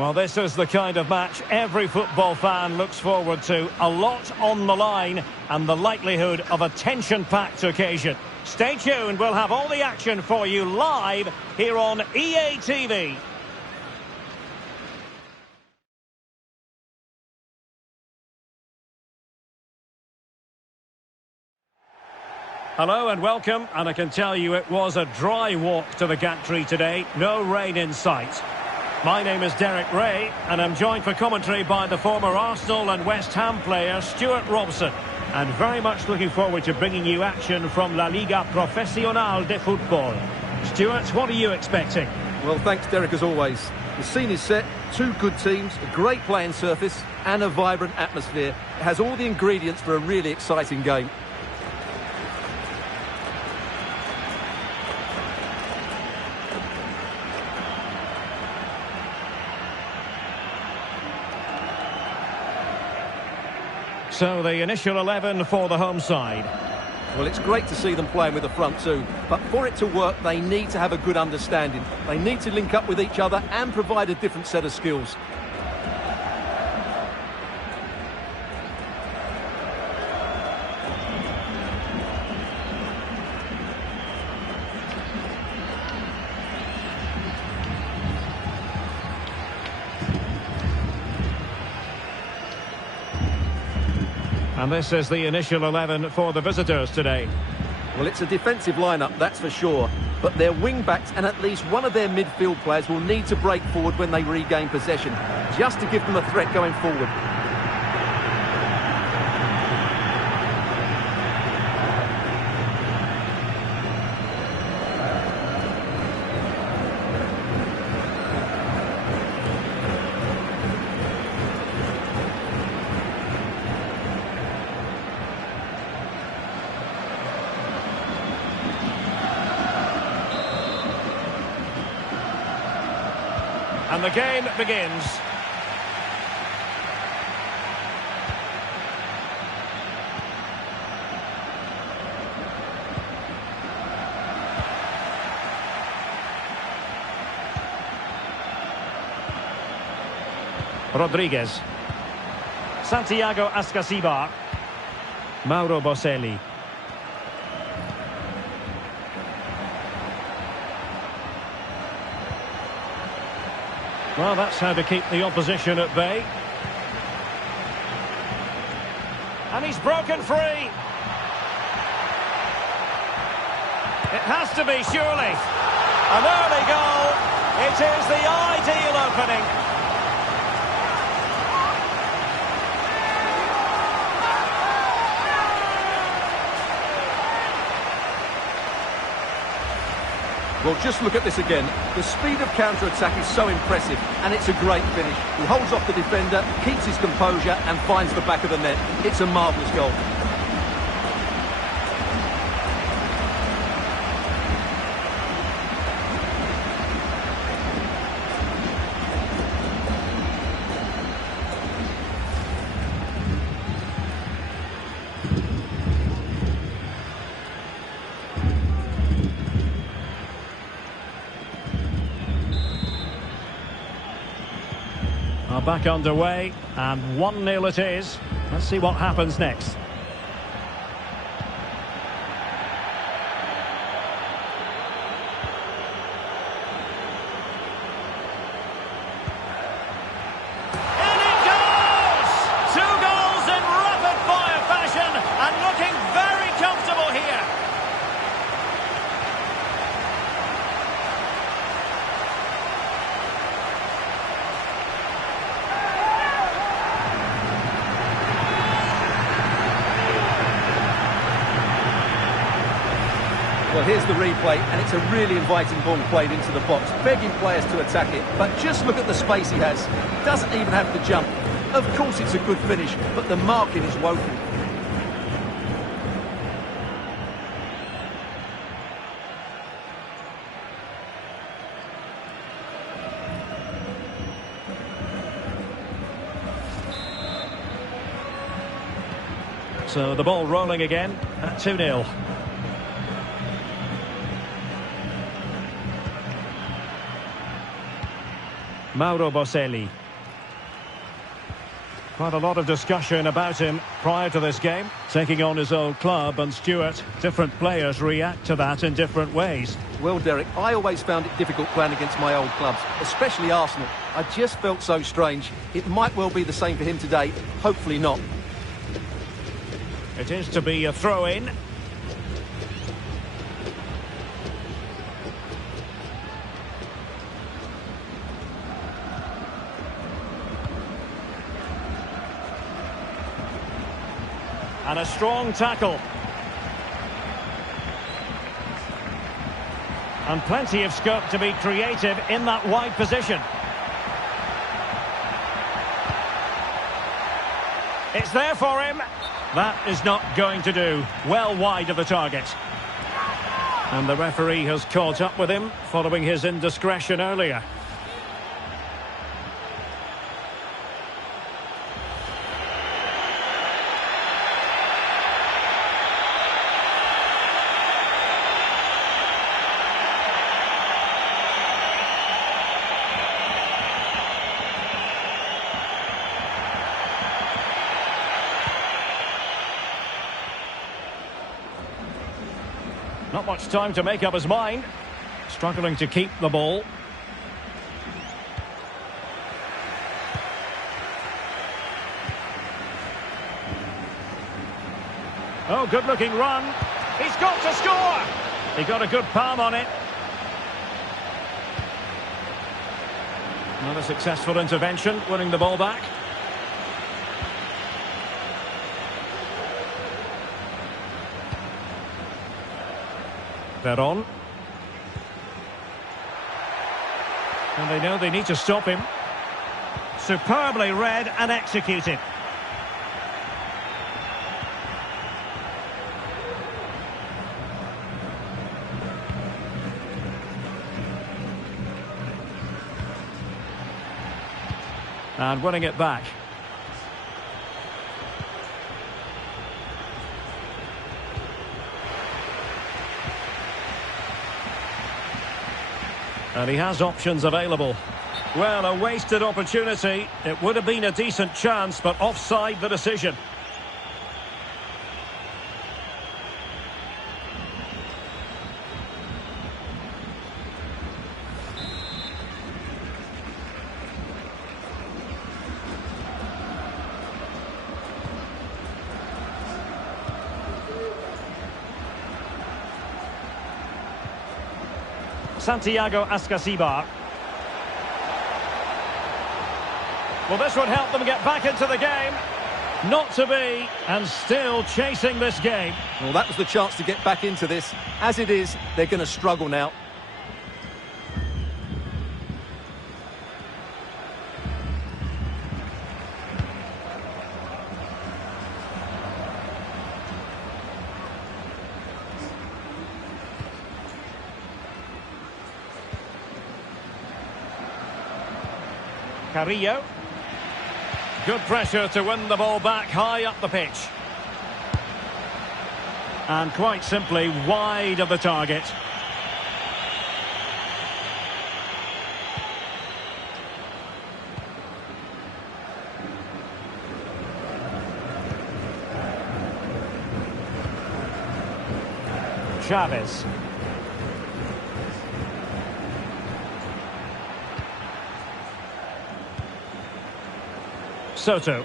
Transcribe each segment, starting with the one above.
Well, this is the kind of match every football fan looks forward to. A lot on the line and the likelihood of a tension-packed occasion. Stay tuned, we'll have all the action for you live here on EA TV. Hello and welcome, and I can tell you it was a dry walk to the gantry today. No rain in sight. My name is Derek Ray, and I'm joined for commentary by the former Arsenal and West Ham player Stuart Robson. And very much looking forward to bringing you action from La Liga Profesional de Football. Stuart, what are you expecting? Well, thanks, Derek, as always. The scene is set, two good teams, a great playing surface and a vibrant atmosphere. It has all the ingredients for a really exciting game. So the initial 11 for the home side. Well, it's great to see them playing with the front two, but for it to work, they need to have a good understanding. They need to link up with each other and provide a different set of skills. And this is the initial 11 for the visitors today. Well, it's a defensive lineup, that's for sure. But their wing-backs and at least one of their midfield players will need to break forward when they regain possession, just to give them a threat going forward. And the game begins. Rodriguez. Santiago Ascasibar. Mauro Boselli. Well, that's how to keep the opposition at bay. And he's broken free. It has to be, surely. An early goal. It is the ideal opening. Well, just look at this again. The speed of counter-attack is so impressive, and it's a great finish. He holds off the defender, keeps his composure, and finds the back of the net. It's a marvellous goal. Back underway, and 1-0 it is. Let's see what happens next. And it goes! 2 goals in rapid-fire fashion, and looking very comfortable here. Well, here's the replay, and it's a really inviting ball played into the box, begging players to attack it. But just look at the space he has. Doesn't even have to jump. Of course it's a good finish, but the marking is woeful. So the ball rolling again at 2-0. Mauro Boselli. Quite a lot of discussion about him prior to this game, taking on his old club, and Stuart, different players react to that in different ways. Well, Derek, I always found it difficult playing against my old clubs, especially Arsenal. I just felt so strange. It might well be the same for him today, hopefully not. It is to be a throw-in. And a strong tackle. And plenty of scope to be creative in that wide position. It's there for him. That is not going to do. Well wide of the target. And the referee has caught up with him following his indiscretion earlier. Not much time to make up his mind. Struggling to keep the ball. Oh, good-looking run. He's got to score! He got a good palm on it. Not a successful intervention, winning the ball back. Veron. And they know they need to stop him. Superbly read and executed. And winning it back. And he has options available. Well, a wasted opportunity. It would have been a decent chance, but offside the decision. Santiago Ascasibar. Well, this would help them get back into the game. Not to be, and still chasing this game. Well, that was the chance to get back into this. As it is, they're going to struggle now. Carrillo. Good pressure to win the ball back high up the pitch. And quite simply wide of the target. Chavez. Soto.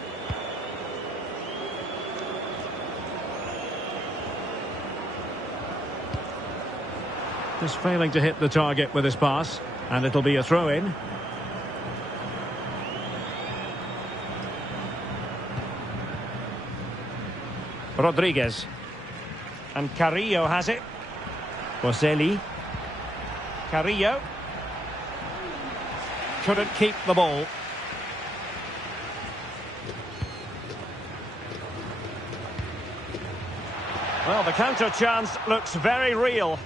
Just failing to hit the target with his pass, and it'll be a throw-in. Rodriguez. And Carrillo has it. Boselli. Carrillo. Couldn't keep the ball. Well, the counter chance looks very real.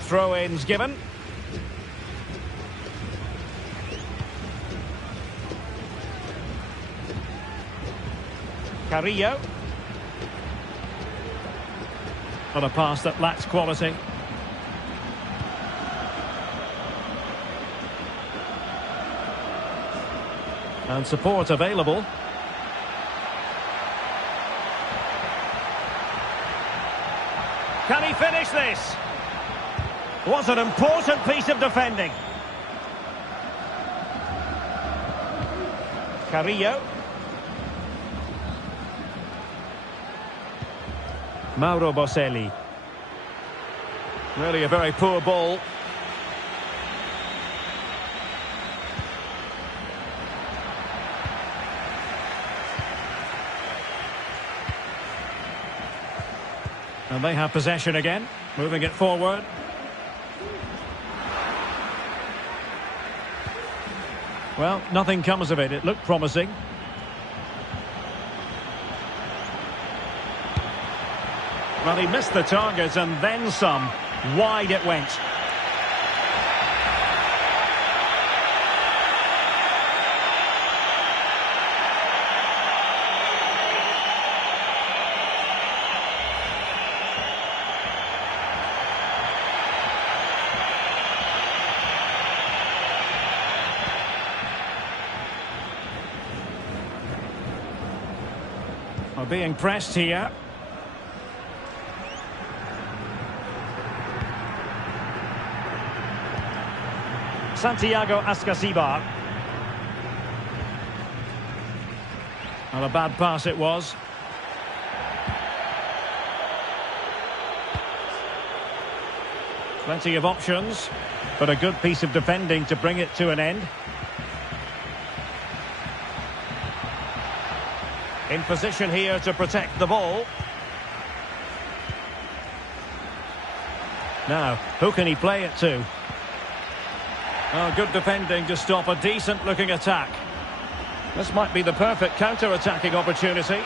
Throw-ins given. Carrillo. But a pass that lacks quality. And support available. Can he finish this? What an important piece of defending. Carrillo. Mauro Boselli. Really a very poor ball. And they have possession again, moving it forward. Well, nothing comes of it. It looked promising. Well, he missed the target and then some. Wide it went. Well, being pressed here. Santiago Ascasibar. Not a bad pass it was. Plenty of options, but a good piece of defending to bring it to an end. In position here to protect the ball. Now, who can he play it to? Oh, good defending to stop a decent-looking attack. This might be the perfect counter-attacking opportunity.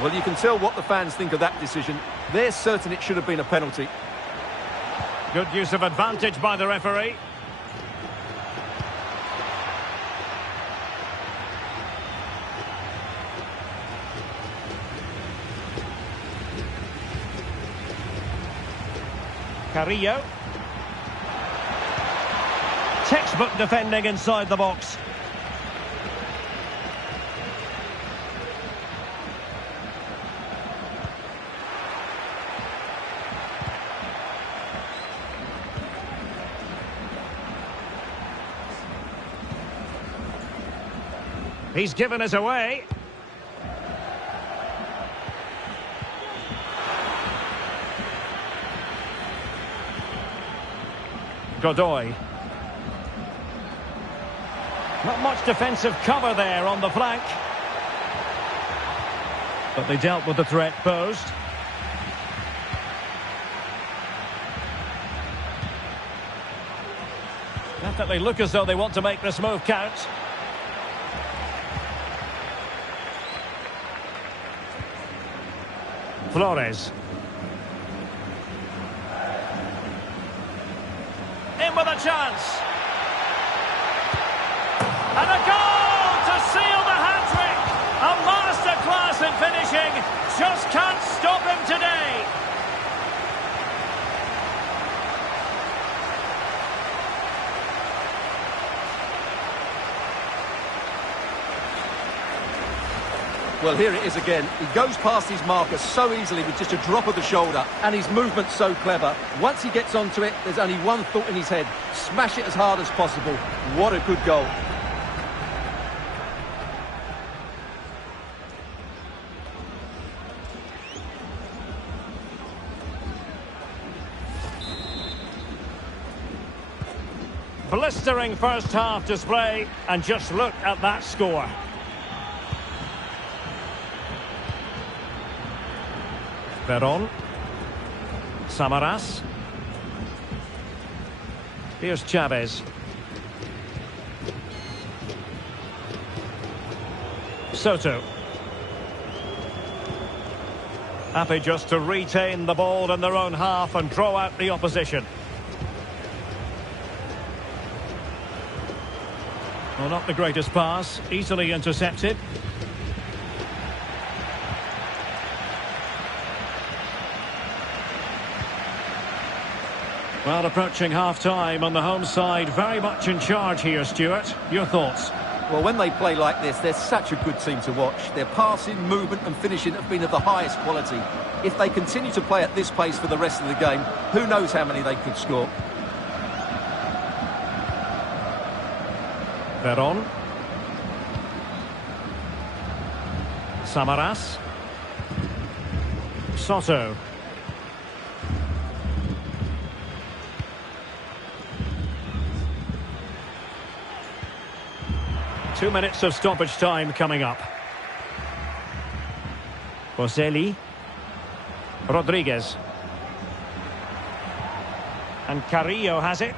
Well, you can tell what the fans think of that decision. They're certain it should have been a penalty. Good use of advantage by the referee. Carrillo. Textbook defending inside the box. He's given us away. Godoy. Not much defensive cover there on the flank. But they dealt with the threat posed. Definitely look as though they want to make this move count. Flores. In with a chance. And a goal to seal the hat-trick. A masterclass in finishing. Just can't stop him today. Well, here it is again. He goes past his marker so easily with just a drop of the shoulder, and his movement's so clever. Once he gets onto it, there's only one thought in his head. Smash it as hard as possible. What a good goal. Blistering first half display, and just look at that score. Veron. Samaras. Here's Chavez. Soto. Happy just to retain the ball in their own half and draw out the opposition. Well, not the greatest pass, easily intercepted. Well, approaching half-time on the home side, very much in charge here, Stuart. Your thoughts? Well, when they play like this, they're such a good team to watch. Their passing, movement and finishing have been of the highest quality. If they continue to play at this pace for the rest of the game, who knows how many they could score. Veron. Samaras. Soto. Two minutes of stoppage time coming up. Boselli. Rodriguez. And Carrillo has it.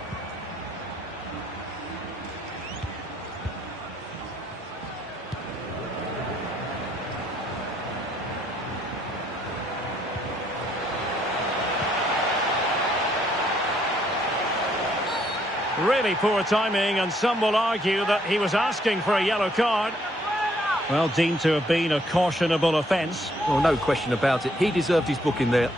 Really poor timing, and some will argue that he was asking for a yellow card. Well, deemed to have been a cautionable offence. Well, no question about it. He deserved his booking there.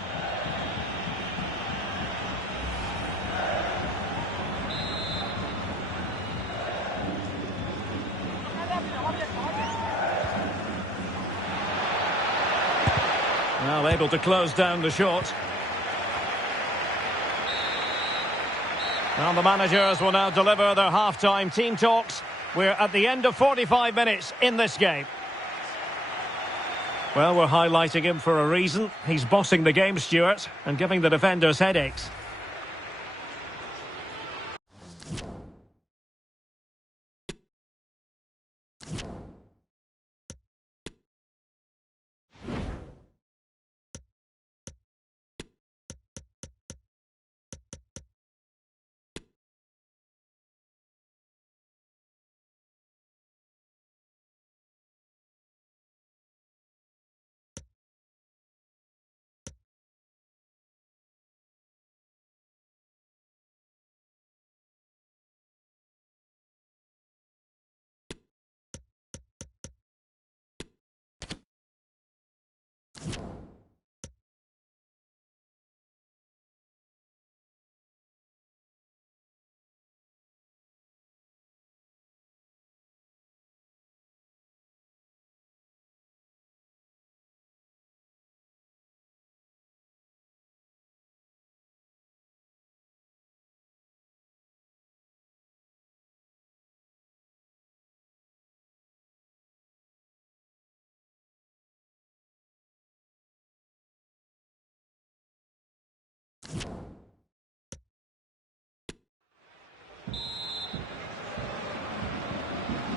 Well, able to close down the shot. Well, the managers will now deliver their half-time team talks. We're at the end of 45 minutes in this game. Well, we're highlighting him for a reason. He's bossing the game, Stuart, and giving the defenders headaches.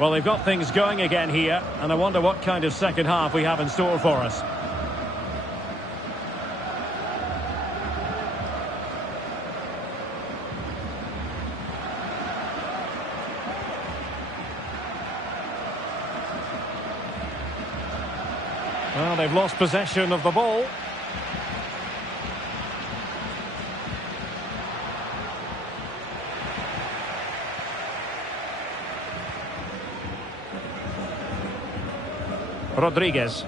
Well, they've got things going again here, and I wonder what kind of second half we have in store for us. Well, they've lost possession of the ball. Rodriguez.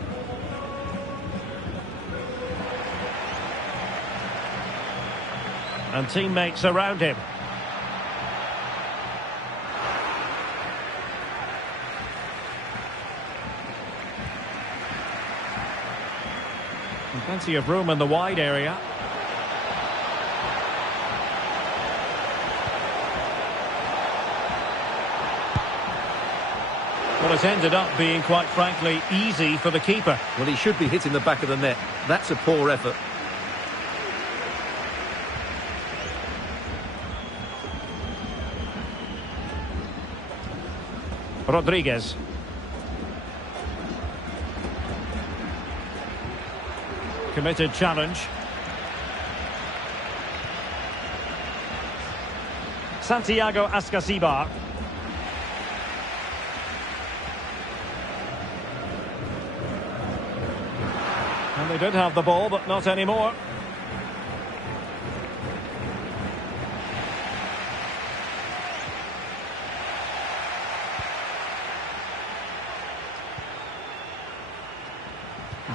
And teammates around him. And plenty of room in the wide area. Well, it's ended up being, quite frankly, easy for the keeper. Well, he should be hitting the back of the net. That's a poor effort. Rodriguez. Committed challenge. Santiago Ascasibar. And they did have the ball, but not anymore.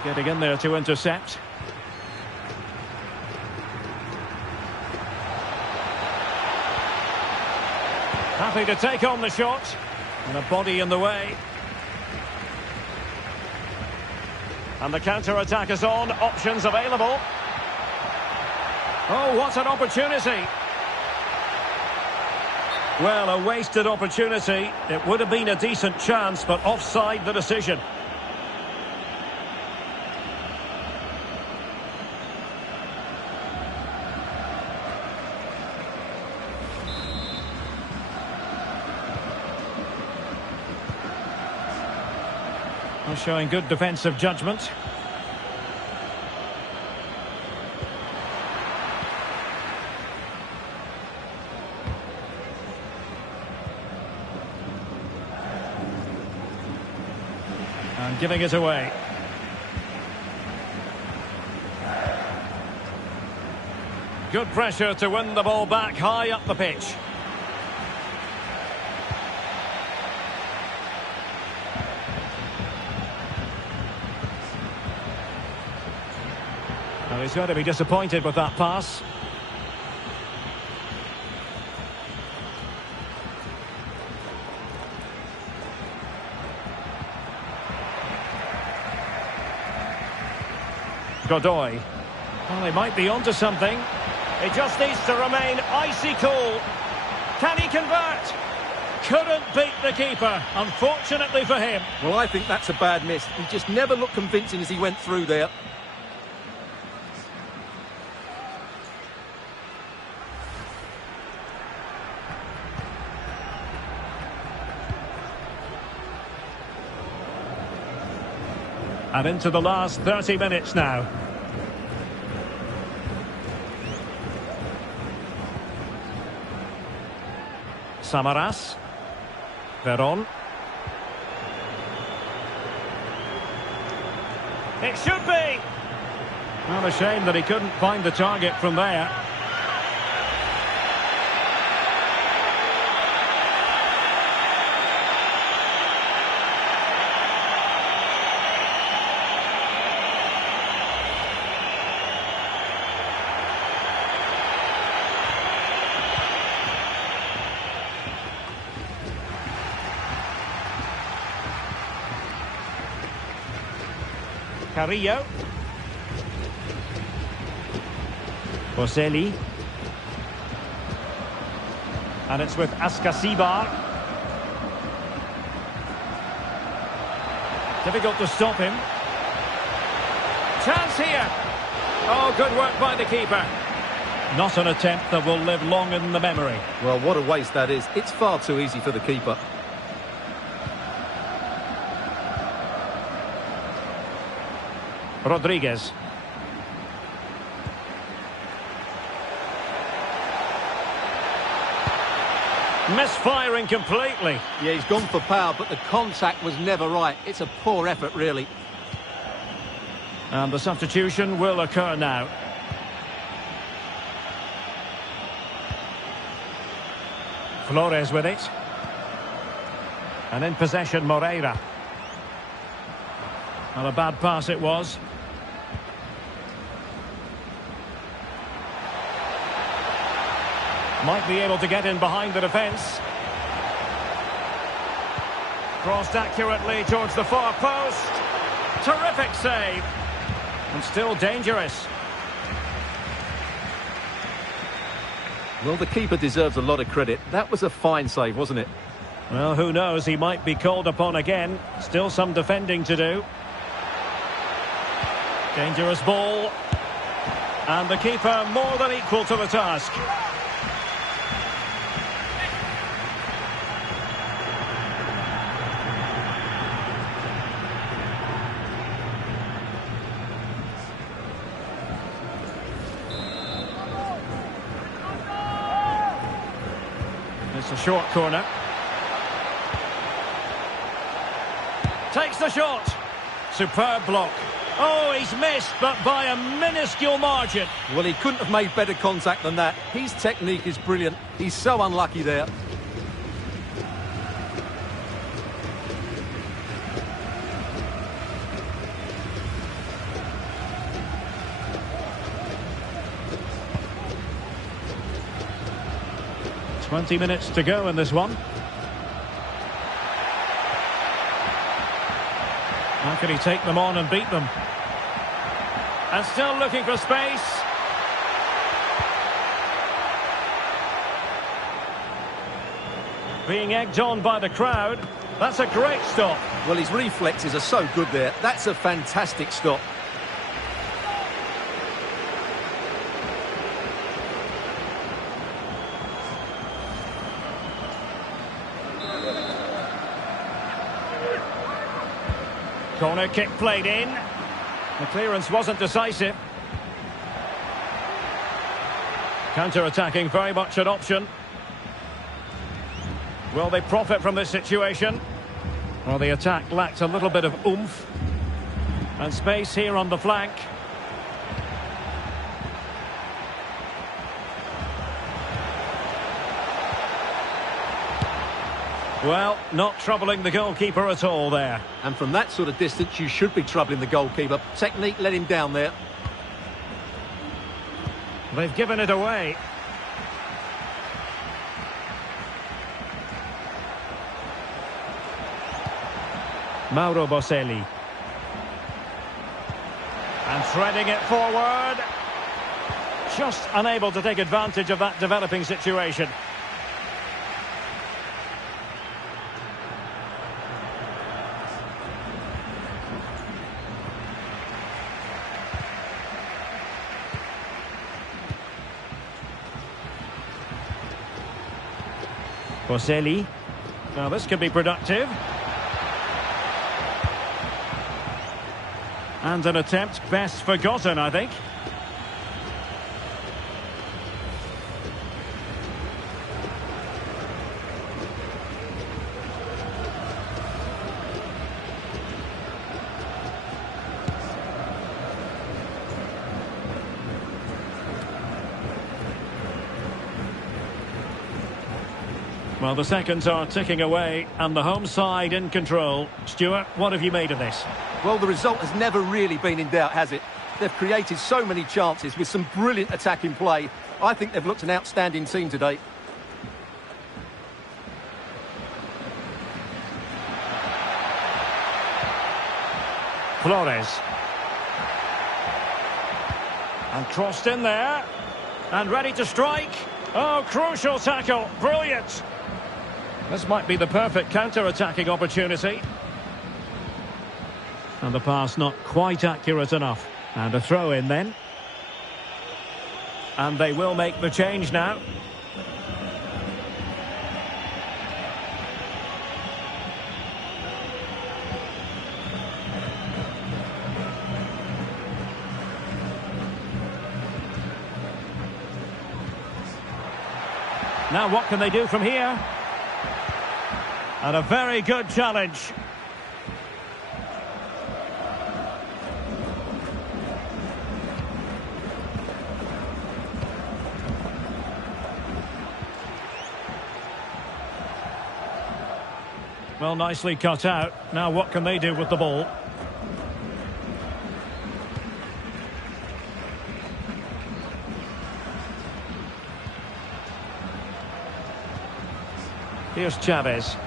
Getting in there to intercept. Happy to take on the shot. And a body in the way. And the counter-attack is on. Options available. Oh, what an opportunity. Well, a wasted opportunity. It would have been a decent chance, but offside the decision. Showing good defensive judgment. And giving it away. Good pressure to win the ball back high up the pitch. Well, he's going to be disappointed with that pass. Godoy. Well, he might be onto something. He just needs to remain icy cool. Can he convert? Couldn't beat the keeper, unfortunately for him. Well, I think that's a bad miss. He just never looked convincing as he went through there. And into the last 30 minutes now. Samaras. Veron. It should be! Well, a shame that he couldn't find the target from there. Carrillo. Boselli. And it's with Ascasibar. Difficult to stop him. Chance here. Oh, good work by the keeper. Not an attempt that will live long in the memory. Well, what a waste that is. It's far too easy for the keeper. Rodriguez. Misfiring completely. Yeah, he's gone for power, but the contact was never right. It's a poor effort, really. And the substitution will occur now. Flores with it. And in possession, Moreira. Well, a bad pass it was. Might be able to get in behind the defence. Crossed accurately towards the far post. Terrific save. And still dangerous. Well, the keeper deserves a lot of credit. That was a fine save, wasn't it? Well, who knows? He might be called upon again. Still some defending to do. Dangerous ball. And the keeper more than equal to the task. It's a short corner. Takes the shot. Superb block. Oh, he's missed, but by a minuscule margin. Well, he couldn't have made better contact than that. His technique is brilliant. He's so unlucky there. .20 minutes to go in this one. How can he take them on and beat them? And still looking for space. Being egged on by the crowd. That's a great stop. Well, his reflexes are so good there. That's a fantastic stop. Corner kick played in. The clearance wasn't decisive. Counter-attacking, very much an option. Will they profit from this situation? Well, the attack lacked a little bit of oomph. And space here on the flank. Well, not troubling the goalkeeper at all there. And from that sort of distance, you should be troubling the goalkeeper. Technique let him down there. They've given it away. Mauro Boselli. And threading it forward. Just unable to take advantage of that developing situation. Boselli. Now this could be productive. And an attempt best forgotten, I think. Well, the seconds are ticking away and the home side in control. Stuart, what have you made of this? Well, the result has never really been in doubt, has it? They've created so many chances with some brilliant attacking play. I think they've looked an outstanding team today. Flores. And crossed in there. And ready to strike. Oh, crucial tackle. Brilliant. This might be the perfect counter-attacking opportunity. And the pass not quite accurate enough. And a throw in then. And they will make the change now. Now what can they do from here? And a very good challenge. Well, nicely cut out. Now what can they do with the ball? Here's Chavez.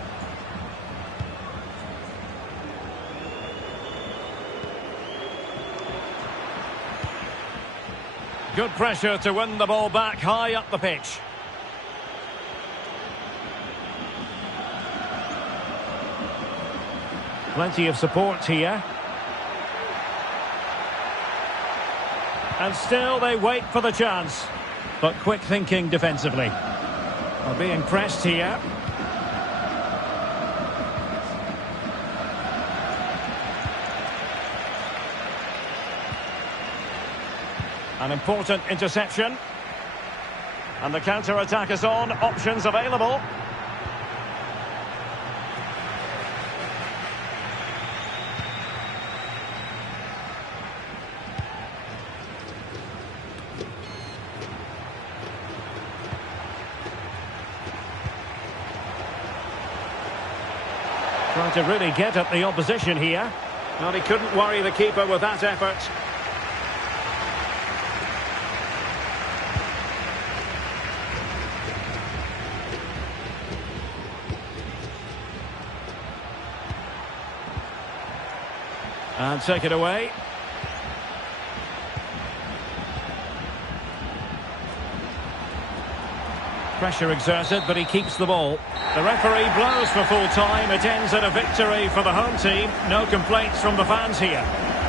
Good pressure to win the ball back high up the pitch. Plenty of support here. And still they wait for the chance. But quick thinking defensively. Are being pressed here. An important interception. And the counter-attack is on. Options available. Trying to really get at the opposition here. Well, he couldn't worry the keeper with that effort. And take it away. Pressure exerted, but he keeps the ball. The referee blows for full time. It ends in a victory for the home team. No complaints from the fans here.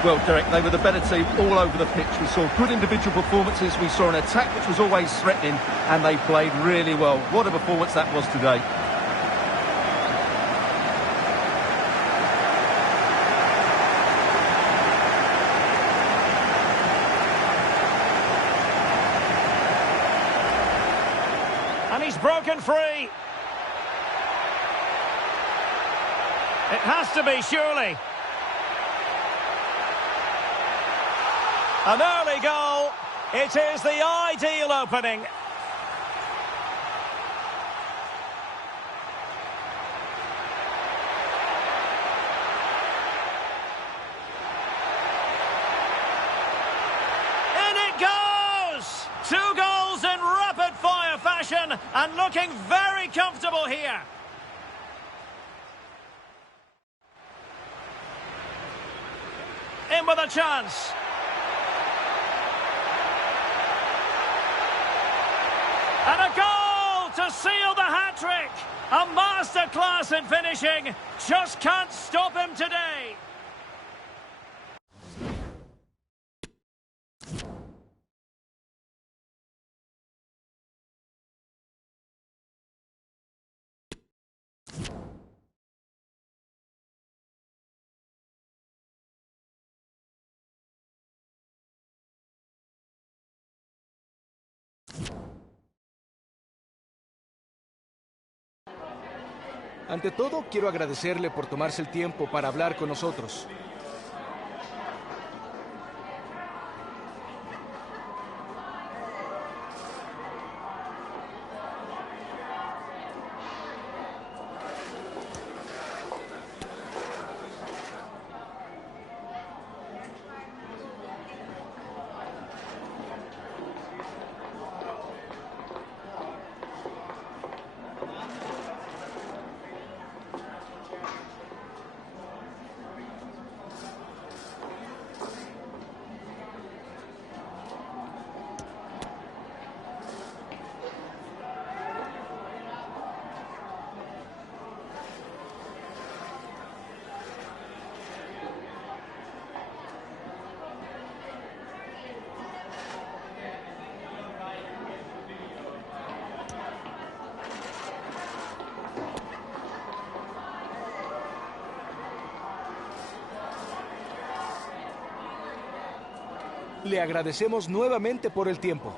Well, Derek, they were the better team all over the pitch. We saw good individual performances. We saw an attack which was always threatening, and they played really well. What a performance that was today. And he's broken free. It has to be, surely. An early goal. It is the ideal opening. In it goes! 2 goals in rapid-fire fashion and looking very comfortable here. In with a chance. And a goal to seal the hat-trick. A masterclass in finishing. Just can't stop him today. Ante todo, quiero agradecerle por tomarse el tiempo para hablar con nosotros. Le agradecemos nuevamente por el tiempo.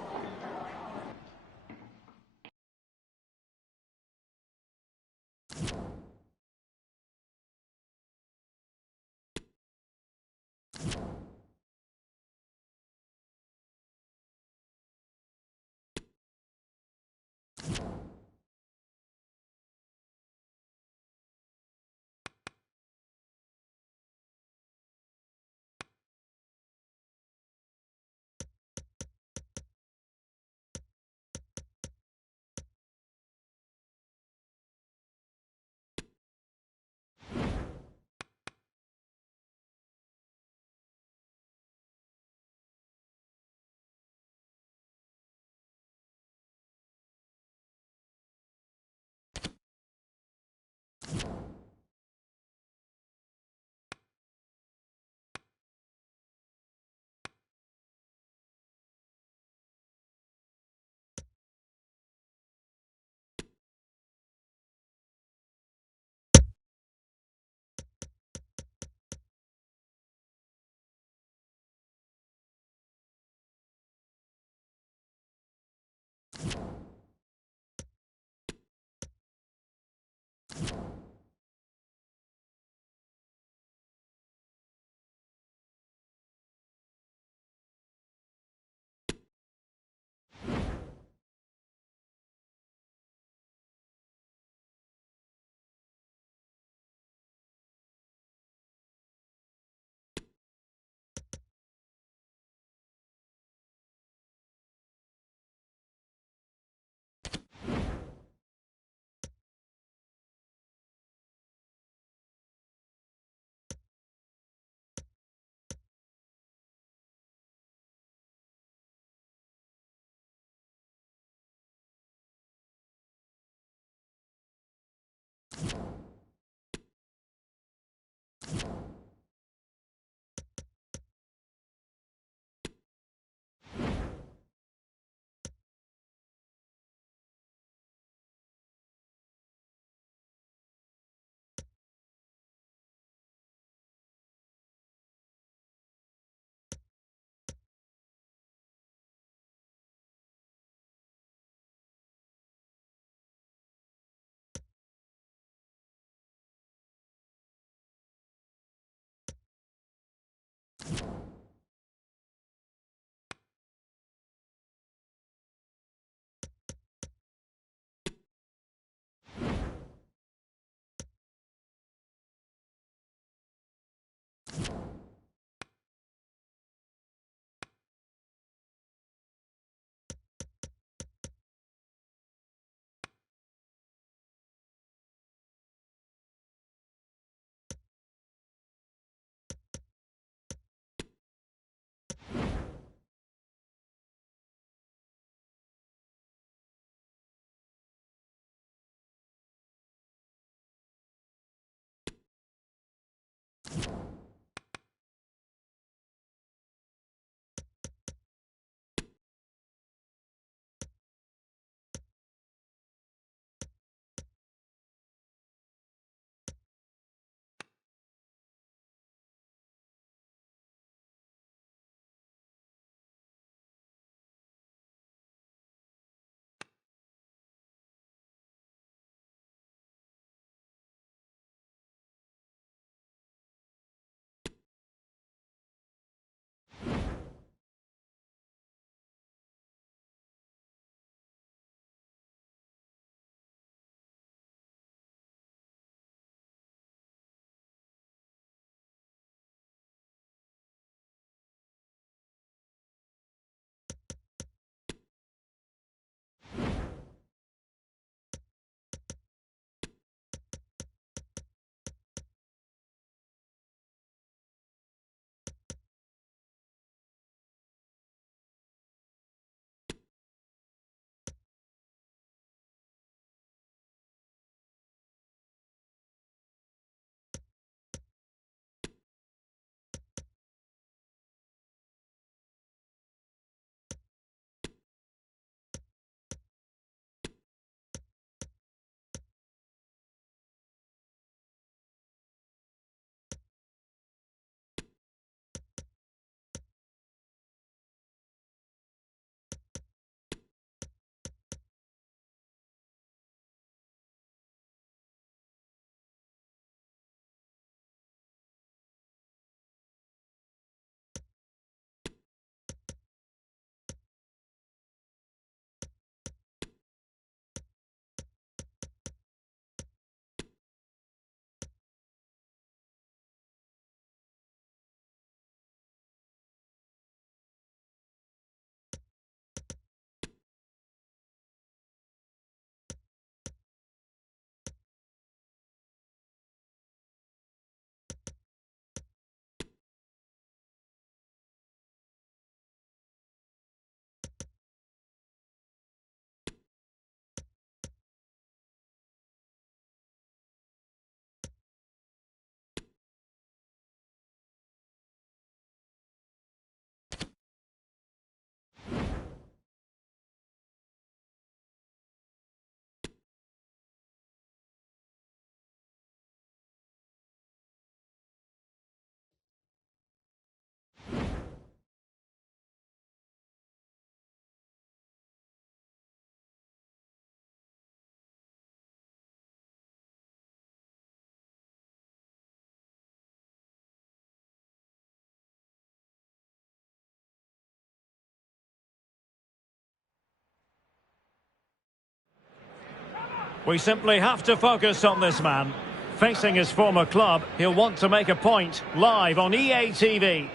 We simply have to focus on this man. Facing his former club, he'll want to make a point live on EA TV.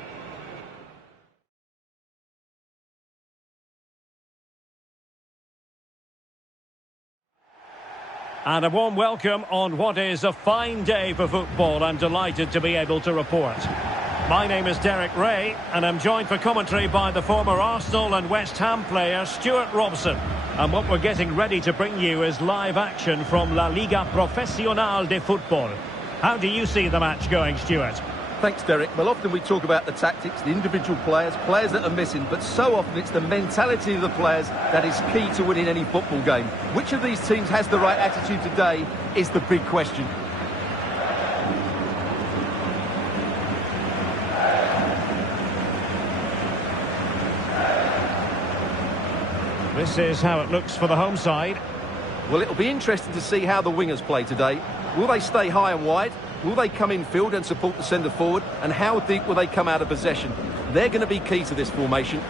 And a warm welcome on what is a fine day for football. I'm delighted to be able to report. My name is Derek Ray, and I'm joined for commentary by the former Arsenal and West Ham player Stuart Robson. And what we're getting ready to bring you is live action from La Liga Profesional de Football. How do you see the match going, Stuart? Thanks, Derek. Well, often we talk about the tactics, the individual players that are missing, but so often it's the mentality of the players that is key to winning any football game. Which of these teams has the right attitude today is the big question. This is how it looks for the home side. Well, it'll be interesting to see how the wingers play today. Will they stay high and wide? Will they come in field and support the centre forward? And how deep will they come out of possession? They're going to be key to this formation.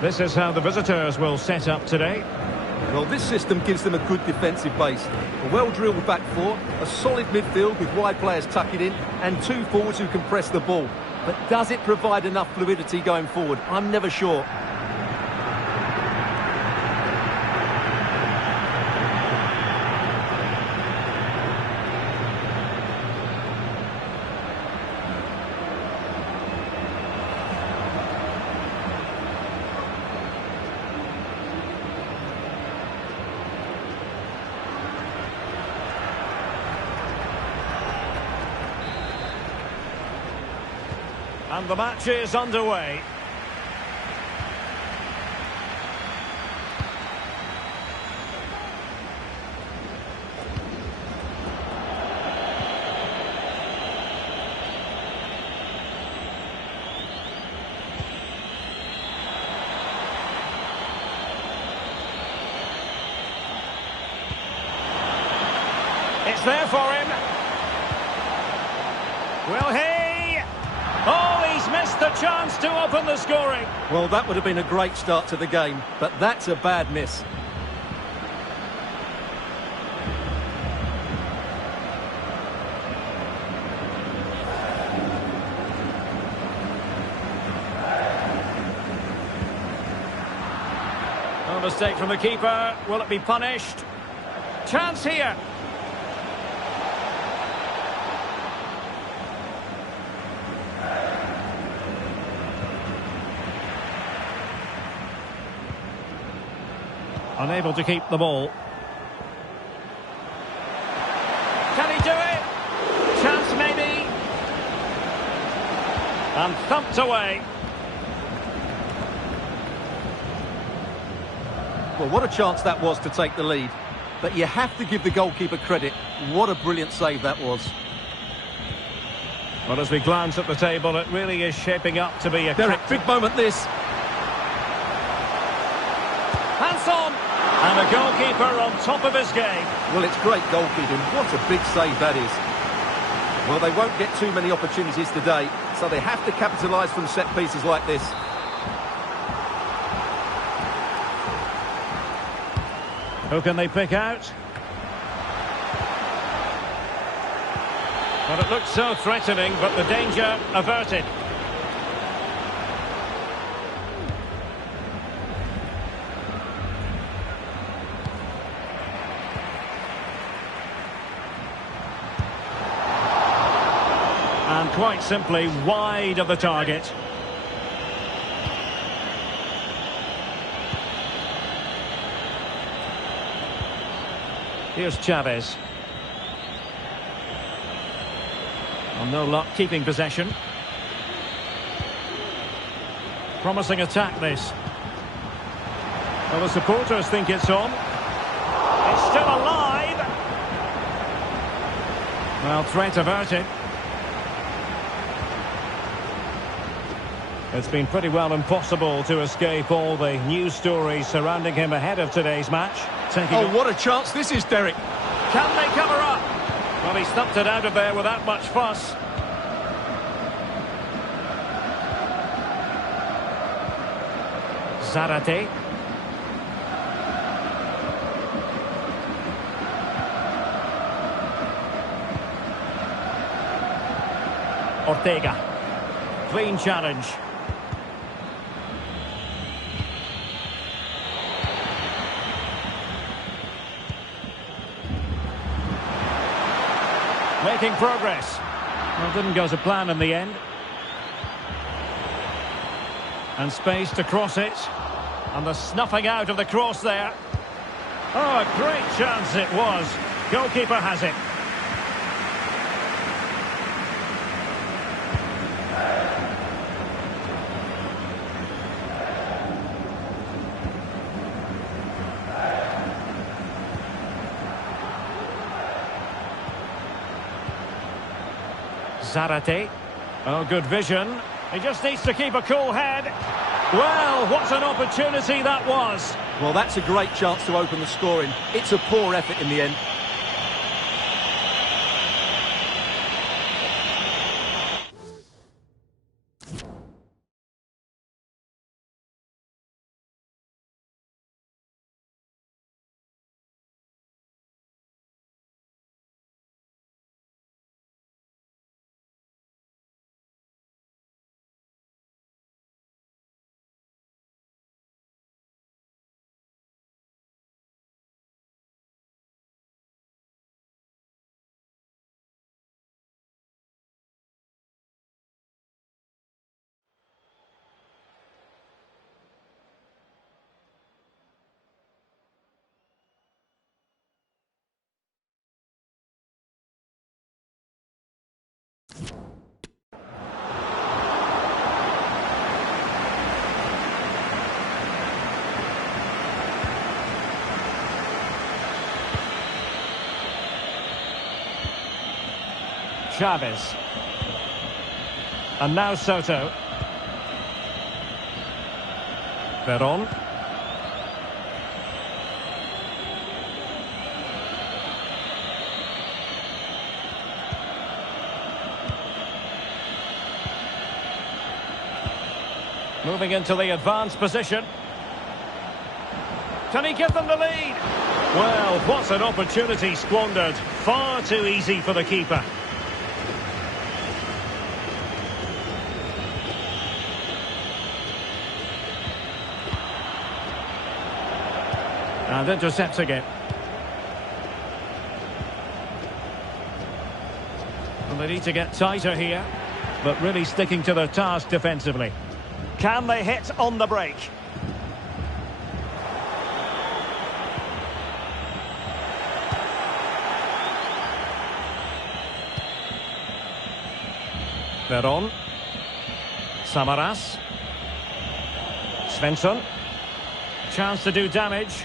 This is how the visitors will set up today. Well, this system gives them a good defensive base. A well-drilled back four, a solid midfield with wide players tucking in, and two forwards who can press the ball. But does it provide enough fluidity going forward? I'm never sure. And the match is underway. It's there for him. Will he? Oh, he's missed the chance to open the scoring. Well, that would have been a great start to the game, but that's a bad miss. A mistake from the keeper. Will it be punished? Chance here. Unable to keep the ball. Can he do it? Chance maybe. And thumped away. Well, what a chance that was to take the lead. But you have to give the goalkeeper credit. What a brilliant save that was. Well, as we glance at the table, it really is shaping up to be a... Derek, big moment this. Hands on! And a goalkeeper on top of his game. Well, it's great goalkeeping. What a big save that is. Well, they won't get too many opportunities today, so they have to capitalise from set pieces like this. Who can they pick out? Well, it looked so threatening, but the danger averted. And quite simply wide of the target. Here's Chavez. Well, no luck keeping possession. Promising attack this. Well, the supporters think it's on. It's still alive. Well, threat averted. It's been pretty well impossible to escape all the news stories surrounding him ahead of today's match. Oh, what a chance this is, Derek. Can they cover up? Well, he stumped it out of there without much fuss. Zarate. Ortega. Clean challenge. Making progress. Well, didn't go to plan in the end. And space to cross it. And the snuffing out of the cross there. Oh, a great chance it was. Goalkeeper has it. Zarate. Oh, good vision. He just needs to keep a cool head. Well, what an opportunity that was. Well, that's a great chance to open the scoring. It's a poor effort in the end. Chavez. And now Soto. Veron. Moving into the advanced position. Can he give them the lead? Well, what an opportunity squandered. Far too easy for the keeper. And intercepting it. Well, they need to get tighter here, but really sticking to their task defensively. Can they hit on the break? Veron. Samaras. Svensson. Chance to do damage.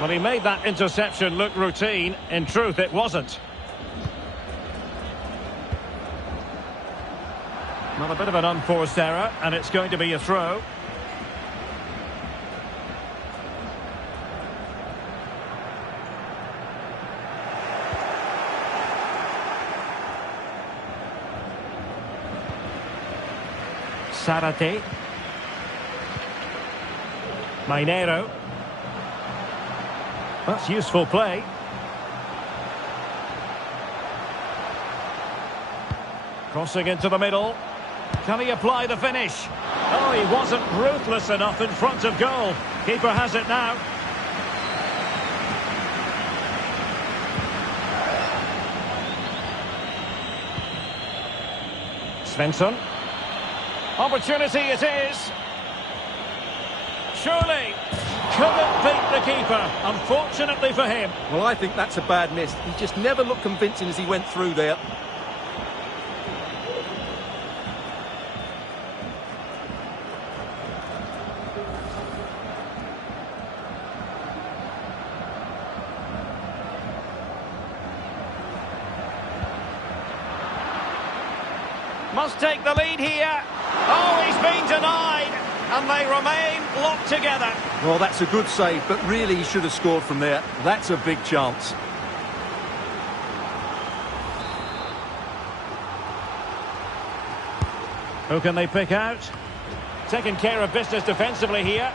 Well, he made that interception look routine. In truth, it wasn't. Well, a bit of an unforced error, and it's going to be a throw. Zarate. Mainero. That's useful play. Crossing into the middle. Can he apply the finish? Oh, he wasn't ruthless enough in front of goal. Keeper has it now. Svensson. Opportunity it is. Surely. Couldn't beat the keeper, unfortunately for him. Well, I think that's a bad miss. He just never looked convincing as he went through there. Must take the lead here. Oh, he's been denied. And they remain locked together. Well, that's a good save, but really he should have scored from there. That's a big chance. Who can they pick out? Taking care of business defensively here.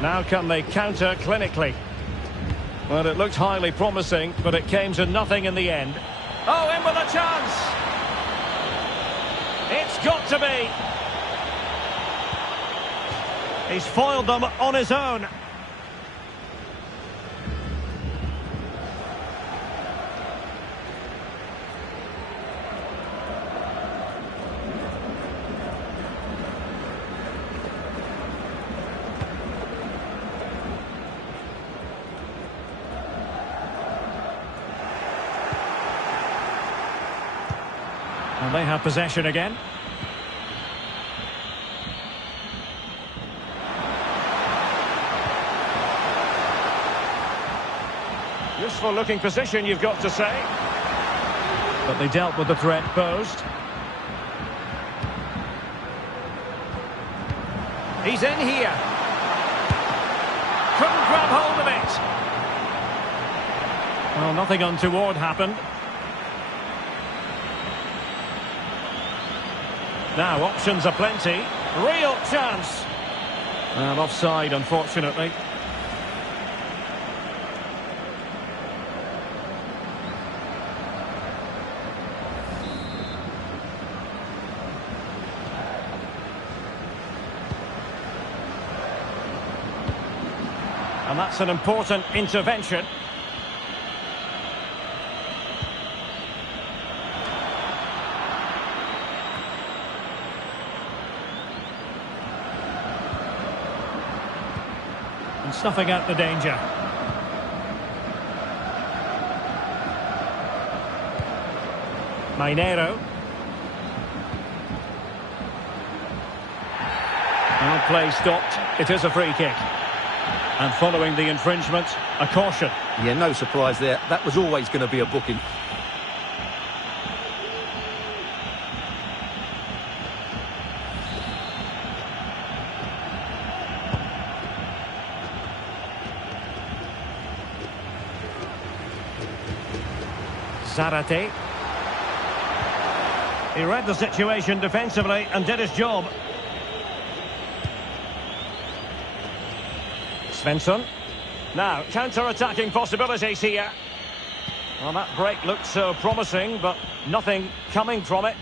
Now can they counter clinically? Well, it looked highly promising, but it came to nothing in the end. Oh, in with a chance! It's got to be! He's foiled them on his own. And they have possession again. Useful looking position, you've got to say. But they dealt with the threat posed. He's in here. Couldn't grab hold of it. Well, nothing untoward happened. Now, options are plenty. Real chance. And offside, unfortunately. And that's an important intervention. And snuffing out the danger. Minero. Well, play stopped. It is a free kick. And following the infringement, a caution. Yeah, no surprise there. That was always going to be a booking. Zarate. He read the situation defensively and did his job. Svensson. Now, counter-attacking possibilities here. Well, that break looked so promising, but nothing coming from it.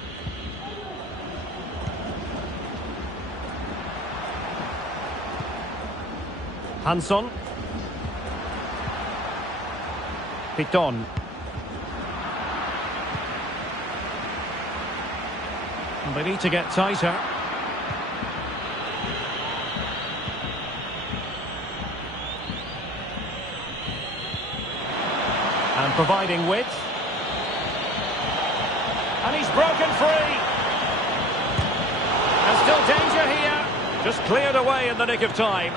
Hansson. Piton. And they need to get tighter. And providing width. And he's broken free. And still danger here. Just cleared away in the nick of time.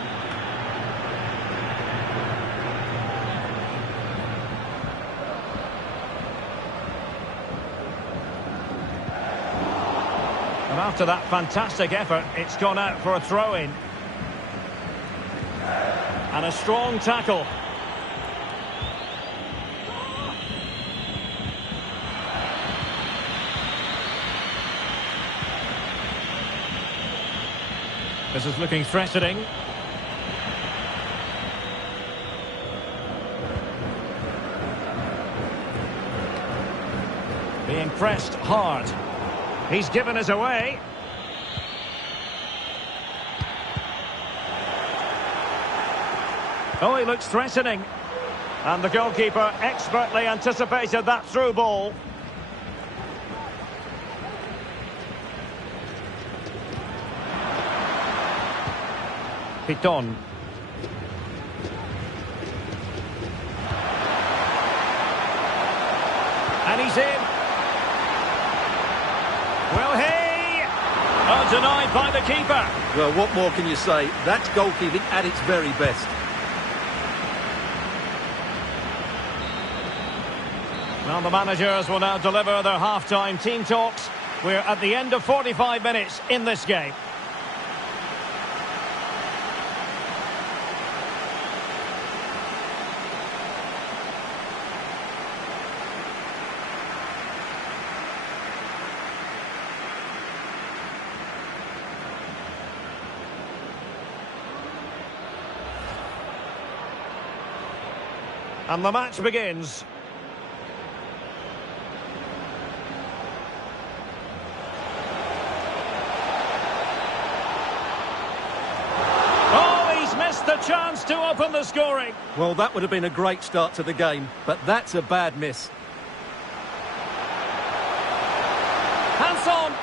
And after that fantastic effort, it's gone out for a throw-in. And a strong tackle. This is looking threatening. Being pressed hard. He's given us away. Oh, he looks threatening. And the goalkeeper expertly anticipated that through ball. Piton. And he's in. Will he? Oh, denied by the keeper. Well, what more can you say? That's goalkeeping at its very best. Well, the managers will now deliver their half-time team talks. We're at the end of 45 minutes in this game. And the match begins. Oh, he's missed the chance to open the scoring. Well, that would have been a great start to the game, but that's a bad miss. Hands on.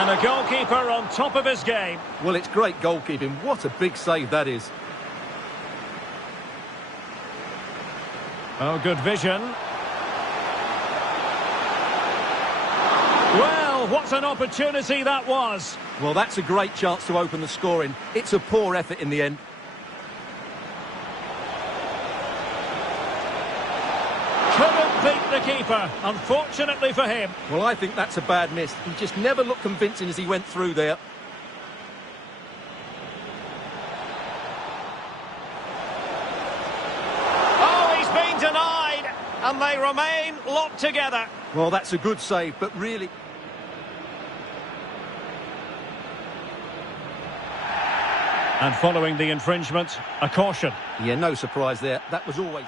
And a goalkeeper on top of his game. Well, it's great goalkeeping. What a big save that is. Oh, good vision. Well, what an opportunity that was. Well, that's a great chance to open the scoring. It's a poor effort in the end. Couldn't beat the keeper, unfortunately for him. Well, I think that's a bad miss. He just never looked convincing as he went through there. Denied, and they remain locked together. Well, that's a good save, but really... And following the infringement, a caution. Yeah, no surprise there. That was always...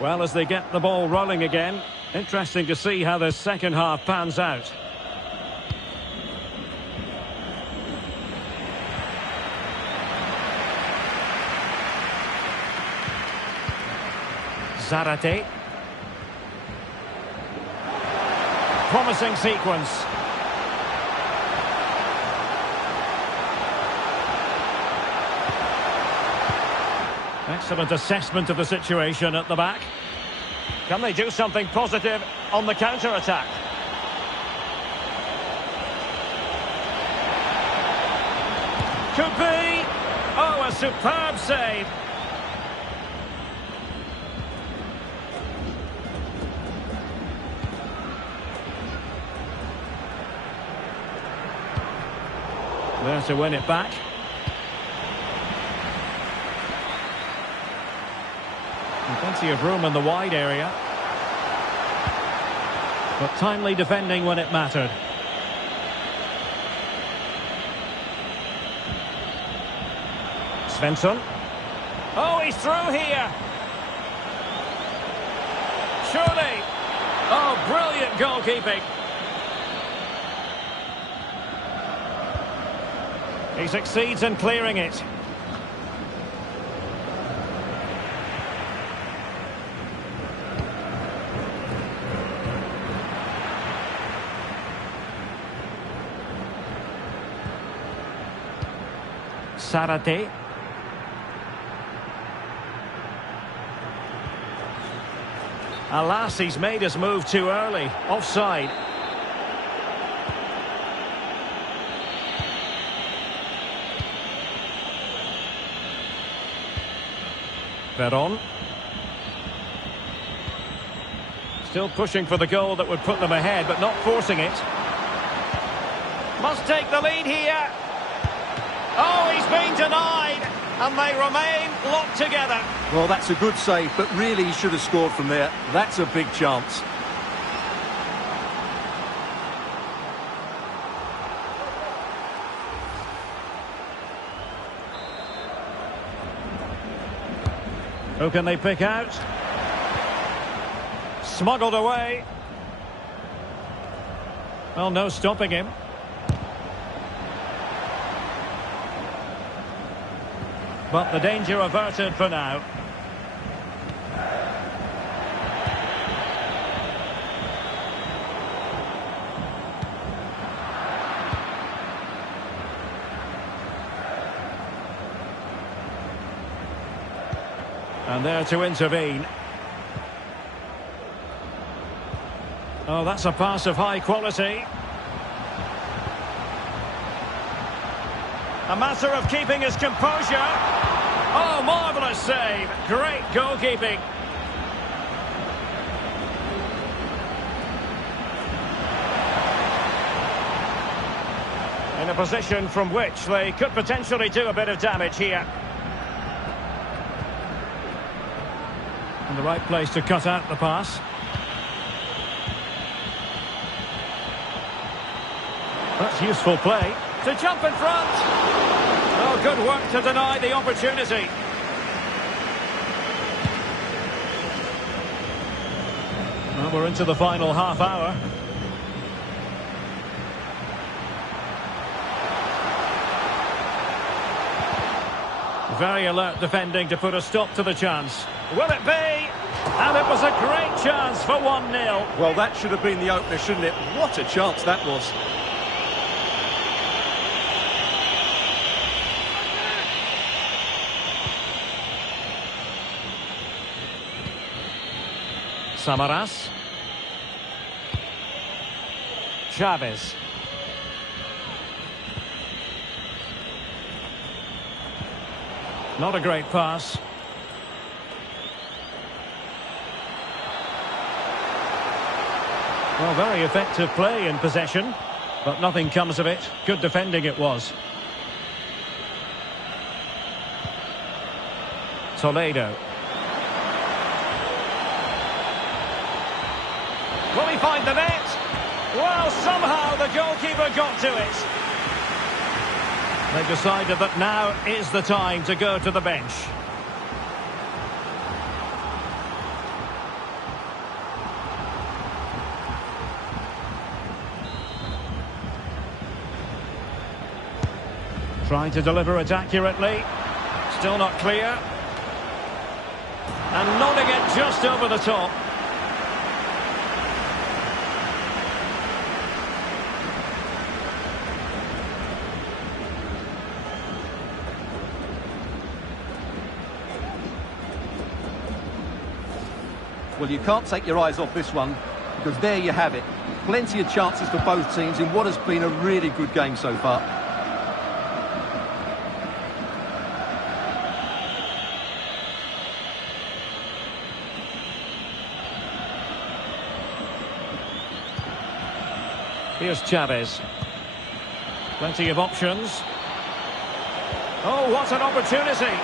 Well, as they get the ball rolling again, interesting to see how the second half pans out. Zarate. Promising sequence. Excellent assessment of the situation at the back. Can they do something positive on the counter-attack? Could be. Oh, a superb save. There to win it back. Plenty of room in the wide area. But timely defending when it mattered. Svensson. Oh, he's through here. Surely. Oh, brilliant goalkeeping. He succeeds in clearing it. Zarate. Alas, he's made his move too early. Offside. Veron. Still pushing for the goal that would put them ahead, but not forcing it. Must take the lead here. Oh, he's been denied, and they remain locked together. Well, that's a good save, but really he should have scored from there. That's a big chance. Who can they pick out? Smuggled away. Well, no stopping him. But the danger averted for now. And there to intervene. Oh, that's a pass of high quality. A matter of keeping his composure. Oh, marvellous save. Great goalkeeping. In a position from which they could potentially do a bit of damage here. In the right place to cut out the pass. That's useful play. To jump in front. Oh, good work to deny the opportunity. Well, we're into the final half hour. Very alert defending to put a stop to the chance. Will it be? And it was a great chance for 1-0. Well, that should have been the opener, shouldn't it? What a chance that was. Samaras. Chavez. Not a great pass. Well, very effective play in possession, but nothing comes of it. Good defending it was. Toledo. Will he find the net? Well, somehow the goalkeeper got to it. They've decided that now is the time to go to the bench. Trying to deliver it accurately. Still not clear. And nodding it just over the top. Well, you can't take your eyes off this one, because there you have it. Plenty of chances for both teams in what has been a really good game so far. Here's Chavez. Plenty of options. Oh, what an opportunity!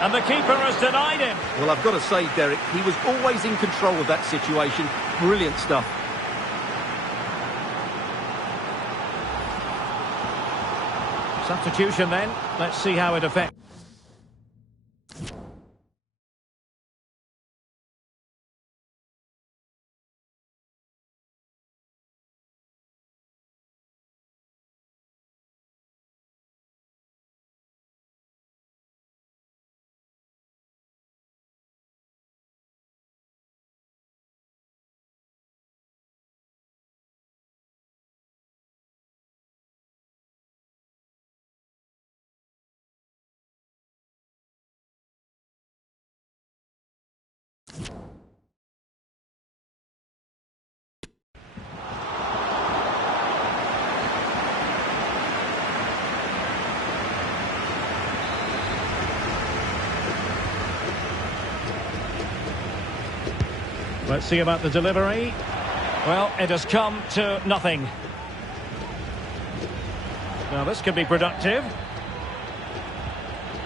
And the keeper has denied him. Well, I've got to say, Derek, he was always in control of that situation. Brilliant stuff. Substitution then. Let's see how it affects. Let's see about the delivery. Well, it has come to nothing. Now this could be productive.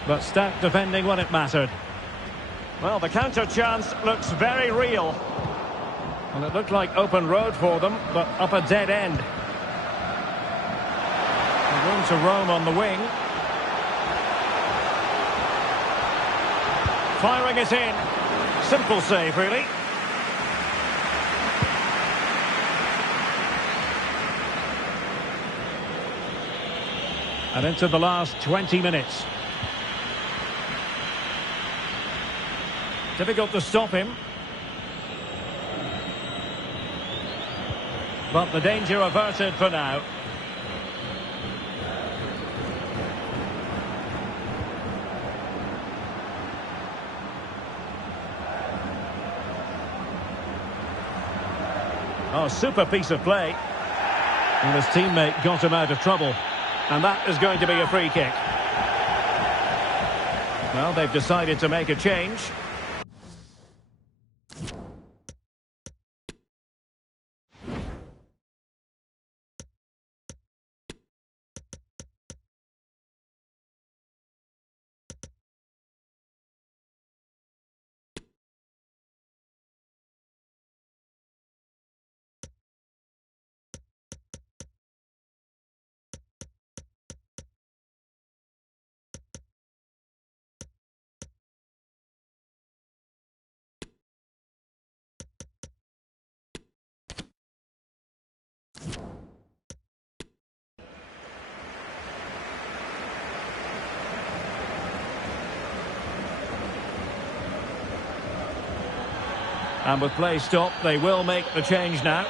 But stout defending when it mattered. Well, the counter chance looks very real. And it looked like open road for them, but up a dead end. And room to roam on the wing. Firing it in. Simple save, really. And into the last 20 minutes. Difficult to stop him. But the danger averted for now. Oh, super piece of play. And his teammate got him out of trouble. And that is going to be a free kick. Well, they've decided to make a change. And with play stopped, they will make the change now.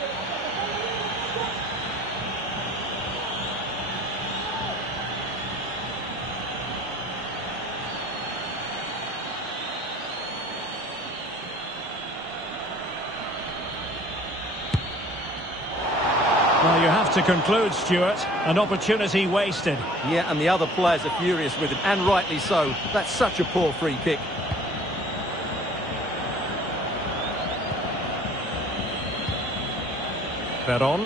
Well, you have to conclude, Stuart, an opportunity wasted. Yeah, and the other players are furious with him, and rightly so. That's such a poor free kick. Veron.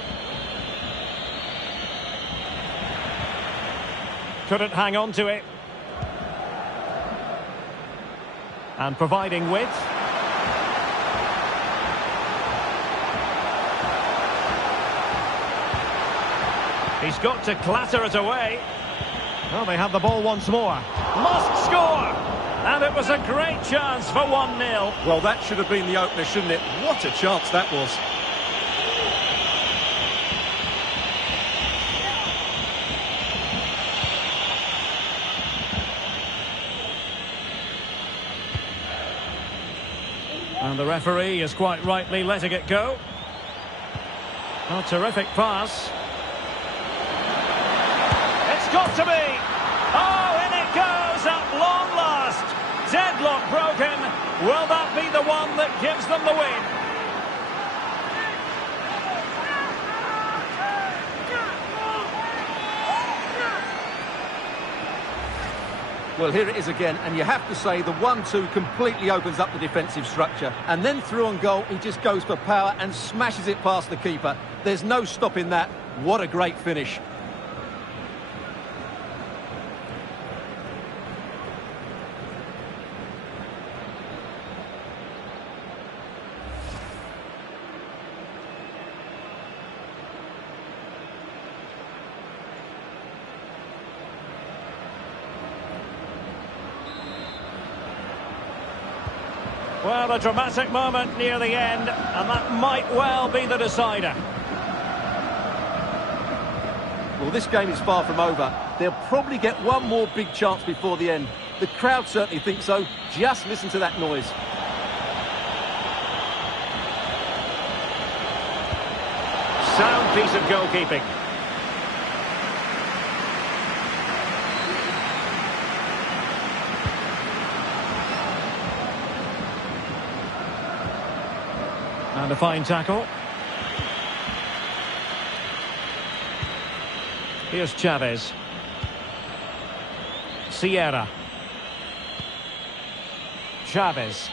Couldn't hang on to it. And providing width. He's got to clatter it away. Well, they have the ball once more. Must score! And it was a great chance for 1-0. Well, that should have been the opener, shouldn't it? What a chance that was. And the referee is quite rightly letting it go. A terrific pass. It's got to be! Oh, in it goes at long last! Deadlock broken. Will that be the one that gives them the win? Well, here it is again, and you have to say the 1-2 completely opens up the defensive structure. And then through on goal, he just goes for power and smashes it past the keeper. There's no stopping that. What a great finish. Well, a dramatic moment near the end, and that might well be the decider. Well, this game is far from over. They'll probably get one more big chance before the end. The crowd certainly think so. Just listen to that noise. Sound piece of goalkeeping. And a fine tackle. Here's Chavez. Sierra. Chavez.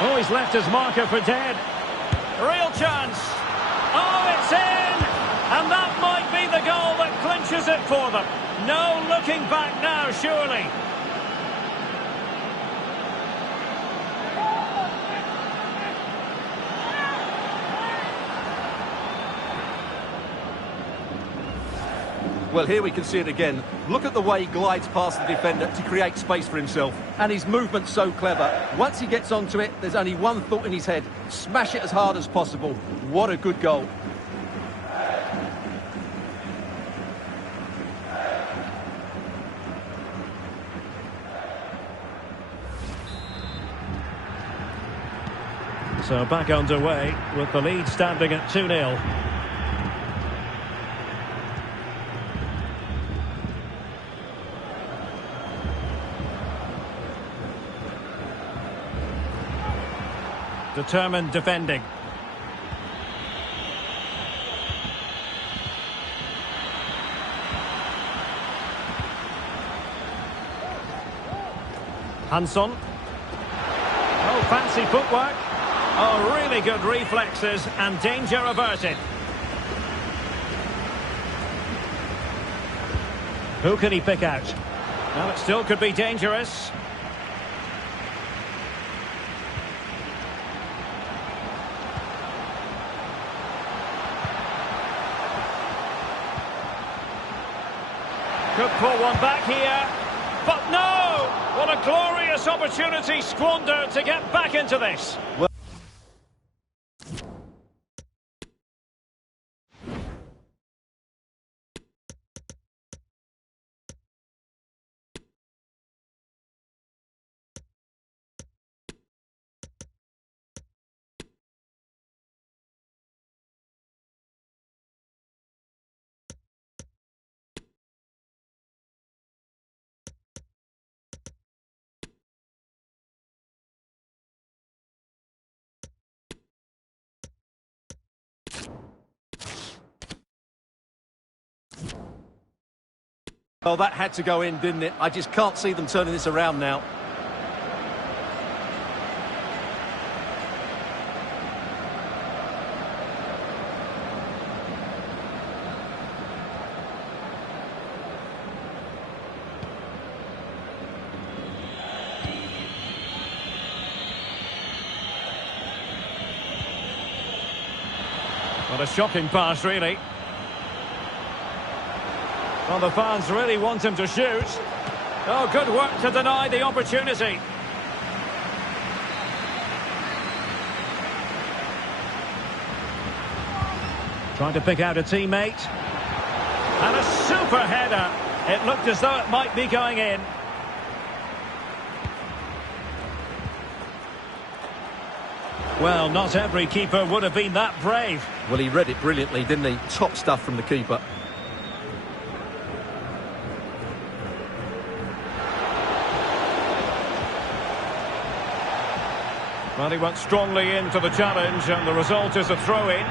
Oh, he's left his marker for dead. Real chance. Oh, it's in! And that might be the goal that clinches it for them. No looking back now, surely. Well, here we can see it again. Look at the way he glides past the defender to create space for himself. And his movement's so clever. Once he gets onto it, there's only one thought in his head. Smash it as hard as possible. What a good goal. So back underway with the lead standing at 2-0. Determined defending. Hanson. Oh, fancy footwork. Oh, really good reflexes and danger averted. Who can he pick out? Well, it still could be dangerous. Could pull one back here. But no! What a glorious opportunity squandered to get back into this. Well, that had to go in, didn't it? I just can't see them turning this around now. What a shocking pass, really. Well, the fans really want him to shoot. Oh, good work to deny the opportunity. Trying to pick out a teammate. And a super header. It looked as though it might be going in. Well, not every keeper would have been that brave. Well, he read it brilliantly, didn't he? Top stuff from the keeper. Well, he went strongly into the challenge, and the result is a throw-in.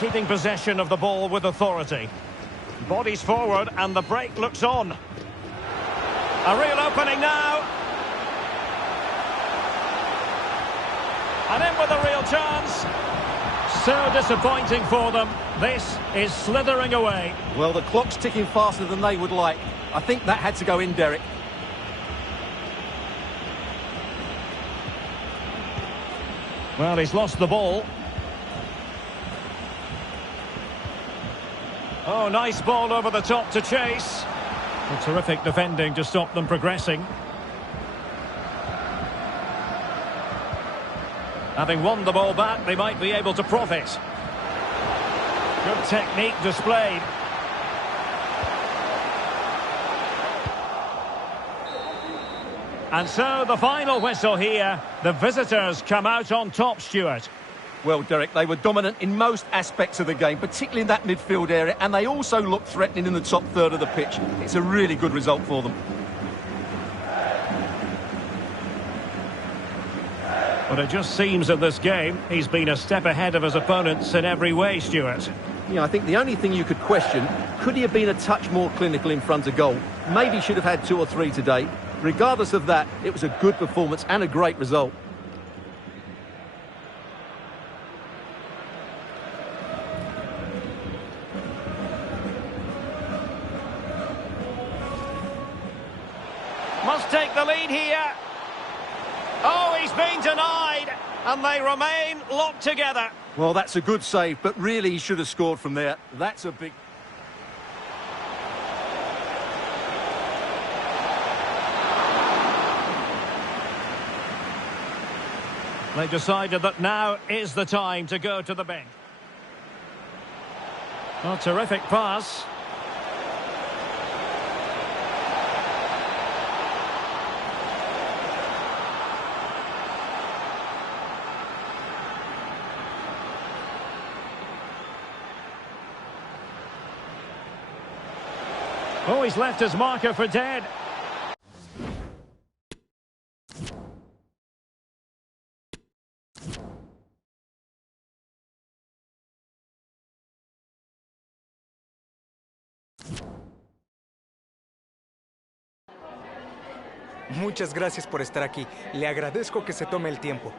Keeping possession of the ball with authority. Bodies forward, and the break looks on. A real opening now. And in with a real chance. So disappointing for them. This is slithering away. Well, the clock's ticking faster than they would like. I think that had to go in, Derek. Well, he's lost the ball. Oh, nice ball over the top to chase. A terrific defending to stop them progressing. Having won the ball back, they might be able to profit. Good technique displayed. And so the final whistle here. The visitors come out on top, Stuart. Well, Derek, they were dominant in most aspects of the game, particularly in that midfield area, and they also looked threatening in the top third of the pitch. It's a really good result for them. But it just seems in this game, he's been a step ahead of his opponents in every way, Stuart. Yeah, I think the only thing you could question, could he have been a touch more clinical in front of goal? Maybe should have had 2 or 3 today. Regardless of that, it was a good performance and a great result. Must take the lead here. Oh, he's been denied, and they remain locked together. Well, that's a good save, but really he should have scored from there. That's a big... They decided that now is the time to go to the bench. Oh, terrific pass. Oh, he's left his marker for dead. Muchas gracias por estar aquí. Le agradezco que se tome el tiempo.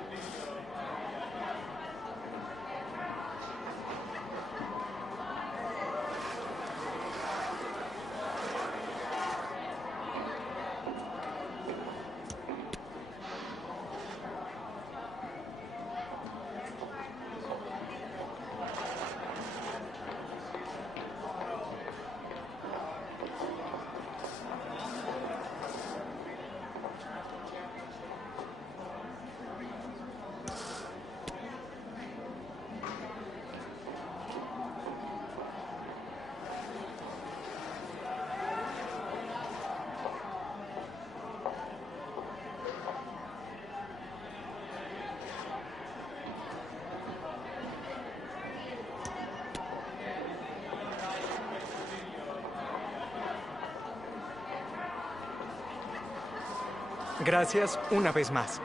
Gracias una vez más.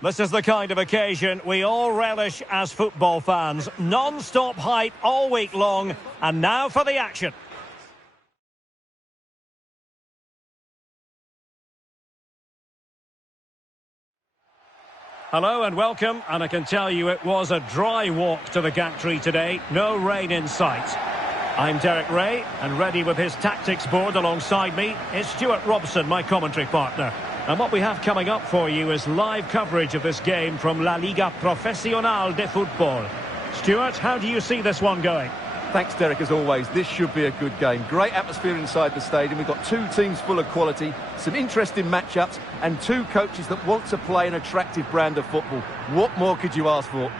This is the kind of occasion we all relish as football fans. Non-stop hype all week long, and now for the action. Hello and welcome, and I can tell you it was a dry walk to the gantry today. No rain in sight. I'm Derek Ray, and ready with his tactics board alongside me is Stuart Robson, my commentary partner. And what we have coming up for you is live coverage of this game from La Liga Profesional de Fútbol. Stuart, how do you see this one going? Thanks, Derek, as always. This should be a good game. Great atmosphere inside the stadium. We've got two teams full of quality, some interesting matchups, and two coaches that want to play an attractive brand of football. What more could you ask for?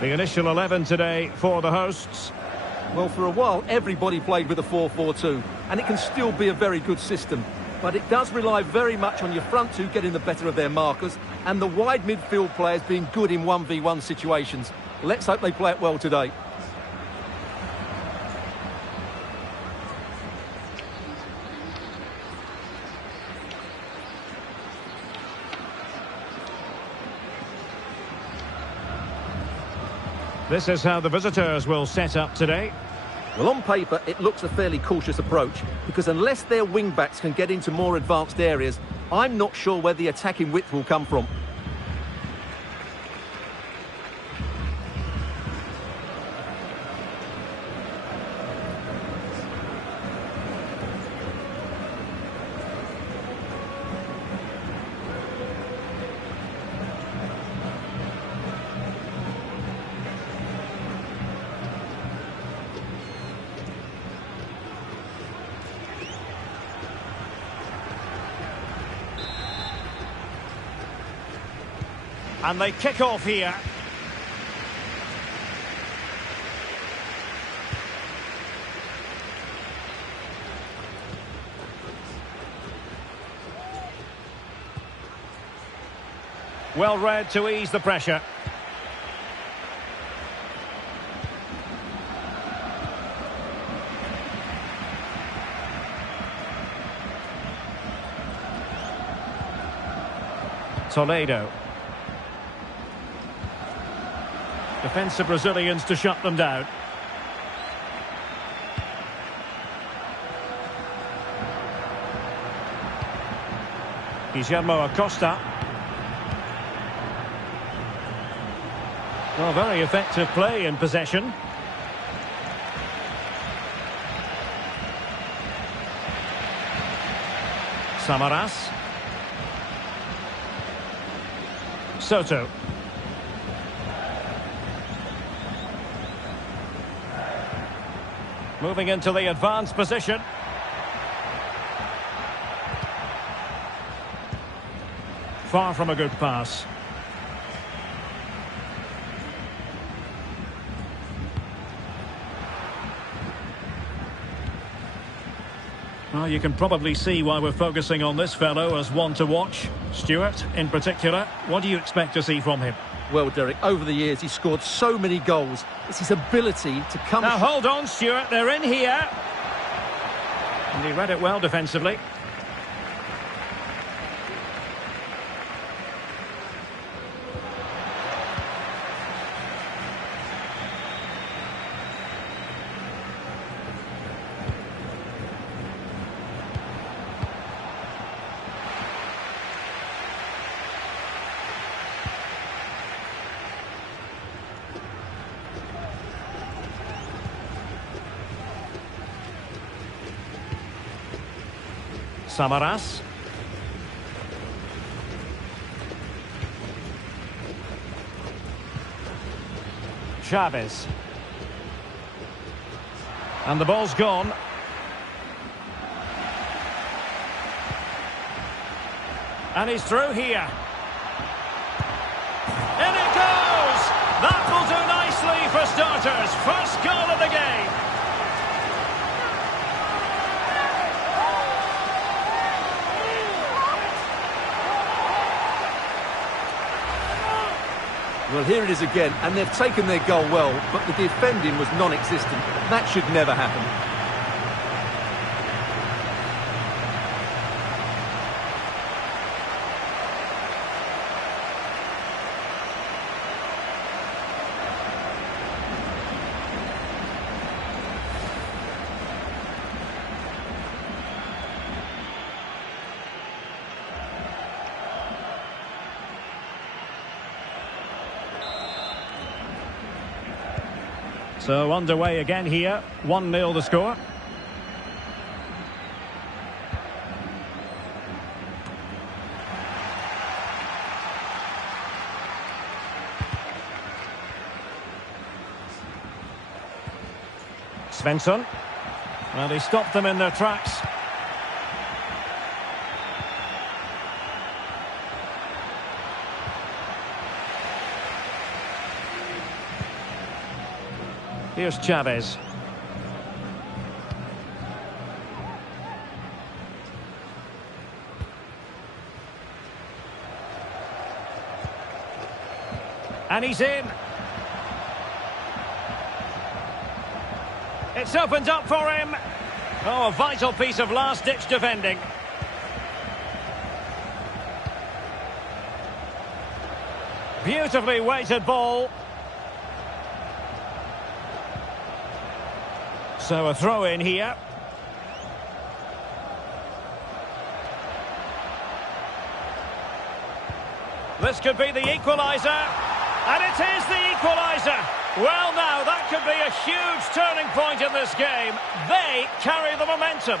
The initial 11 today for the hosts. Well, for a while, everybody played with a 4-4-2, and it can still be a very good system. But it does rely very much on your front two getting the better of their markers, and the wide midfield players being good in 1v1 situations. Let's hope they play it well today. This is how the visitors will set up today. Well, on paper, it looks a fairly cautious approach, because unless their wing-backs can get into more advanced areas, I'm not sure where the attacking width will come from. And they kick off here. Well read to ease the pressure. Toledo. Defensive Brazilians to shut them down. Guillermo Acosta. Well, very effective play in possession. Samaras. Soto. Moving into the advanced position. Far from a good pass. Well, you can probably see why we're focusing on this fellow as one to watch. Stuart, in particular, what do you expect to see from him? Well, Derek, over the years he scored so many goals. It's his ability to come... Now, hold on, Stuart, they're in here. And he read it well defensively. Samaras. Chavez. And the ball's gone. And he's through here. In it goes! That will do nicely for starters. First goal of the game. Well, here it is again, and they've taken their goal well, but the defending was non-existent. That should never happen. So underway again here, 1-0 the score. Svensson. Well, he stopped them in their tracks. Here's Chavez. And he's in. It's opened up for him. Oh, a vital piece of last-ditch defending. Beautifully weighted ball. So a throw in here. This could be the equaliser. And it is the equaliser. Well, now, that could be a huge turning point in this game. They carry the momentum.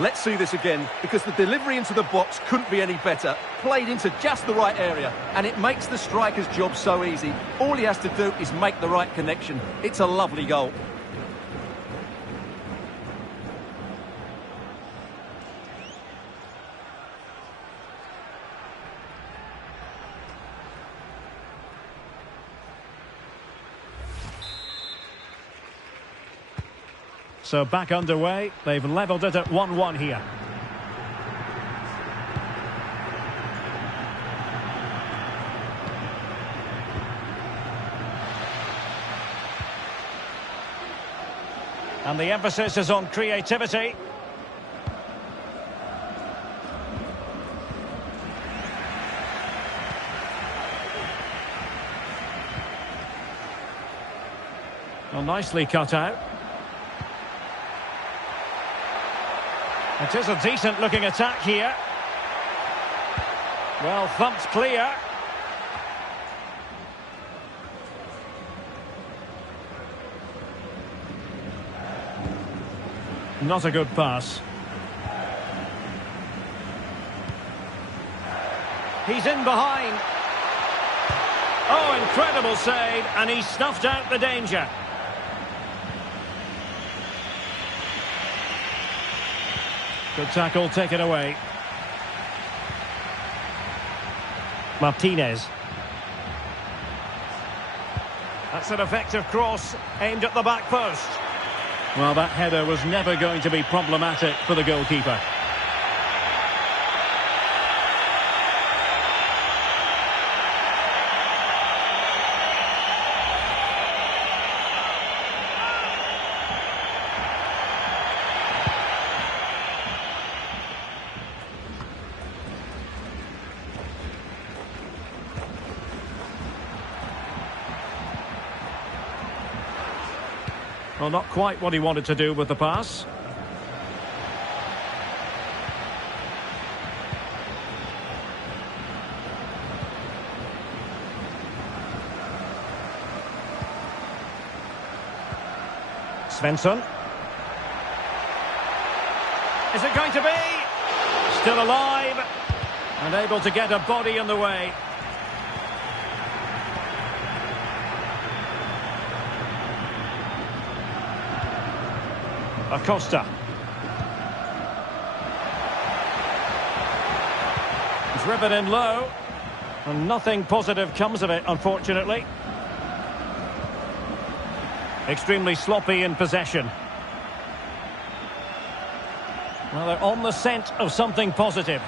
Let's see this again, because the delivery into the box couldn't be any better. Played into just the right area, and it makes the striker's job so easy. All he has to do is make the right connection. It's a lovely goal. So back underway. They've levelled it at 1-1 here. And the emphasis is on creativity. Well, nicely cut out. It is a decent-looking attack here. Well, thumped clear. Not a good pass. He's in behind. Oh, incredible save, and he snuffed out the danger. Good tackle, taken away. Martinez. That's an effective cross, aimed at the back post. Well, that header was never going to be problematic for the goalkeeper. Well, not quite what he wanted to do with the pass. Svensson. Is it going to be? Still alive. And able to get a body in the way. Acosta. Driven in low. And nothing positive comes of it, unfortunately. Extremely sloppy in possession. Well, they're on the scent of something positive.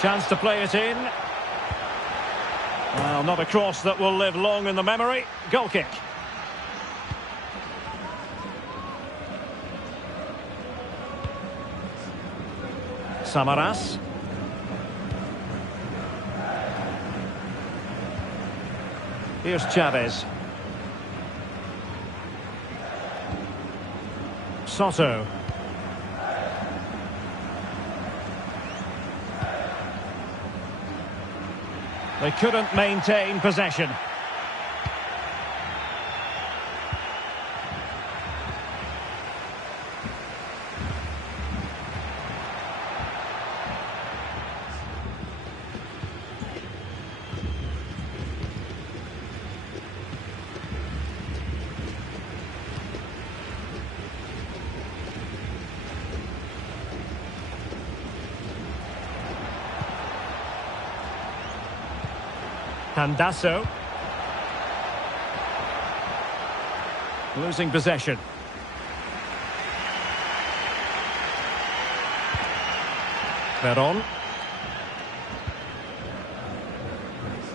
Chance to play it in. Well, not a cross that will live long in the memory. Goal kick. Samaras. Here's Chavez. Soto. They couldn't maintain possession. Candasso. Losing possession. Veron.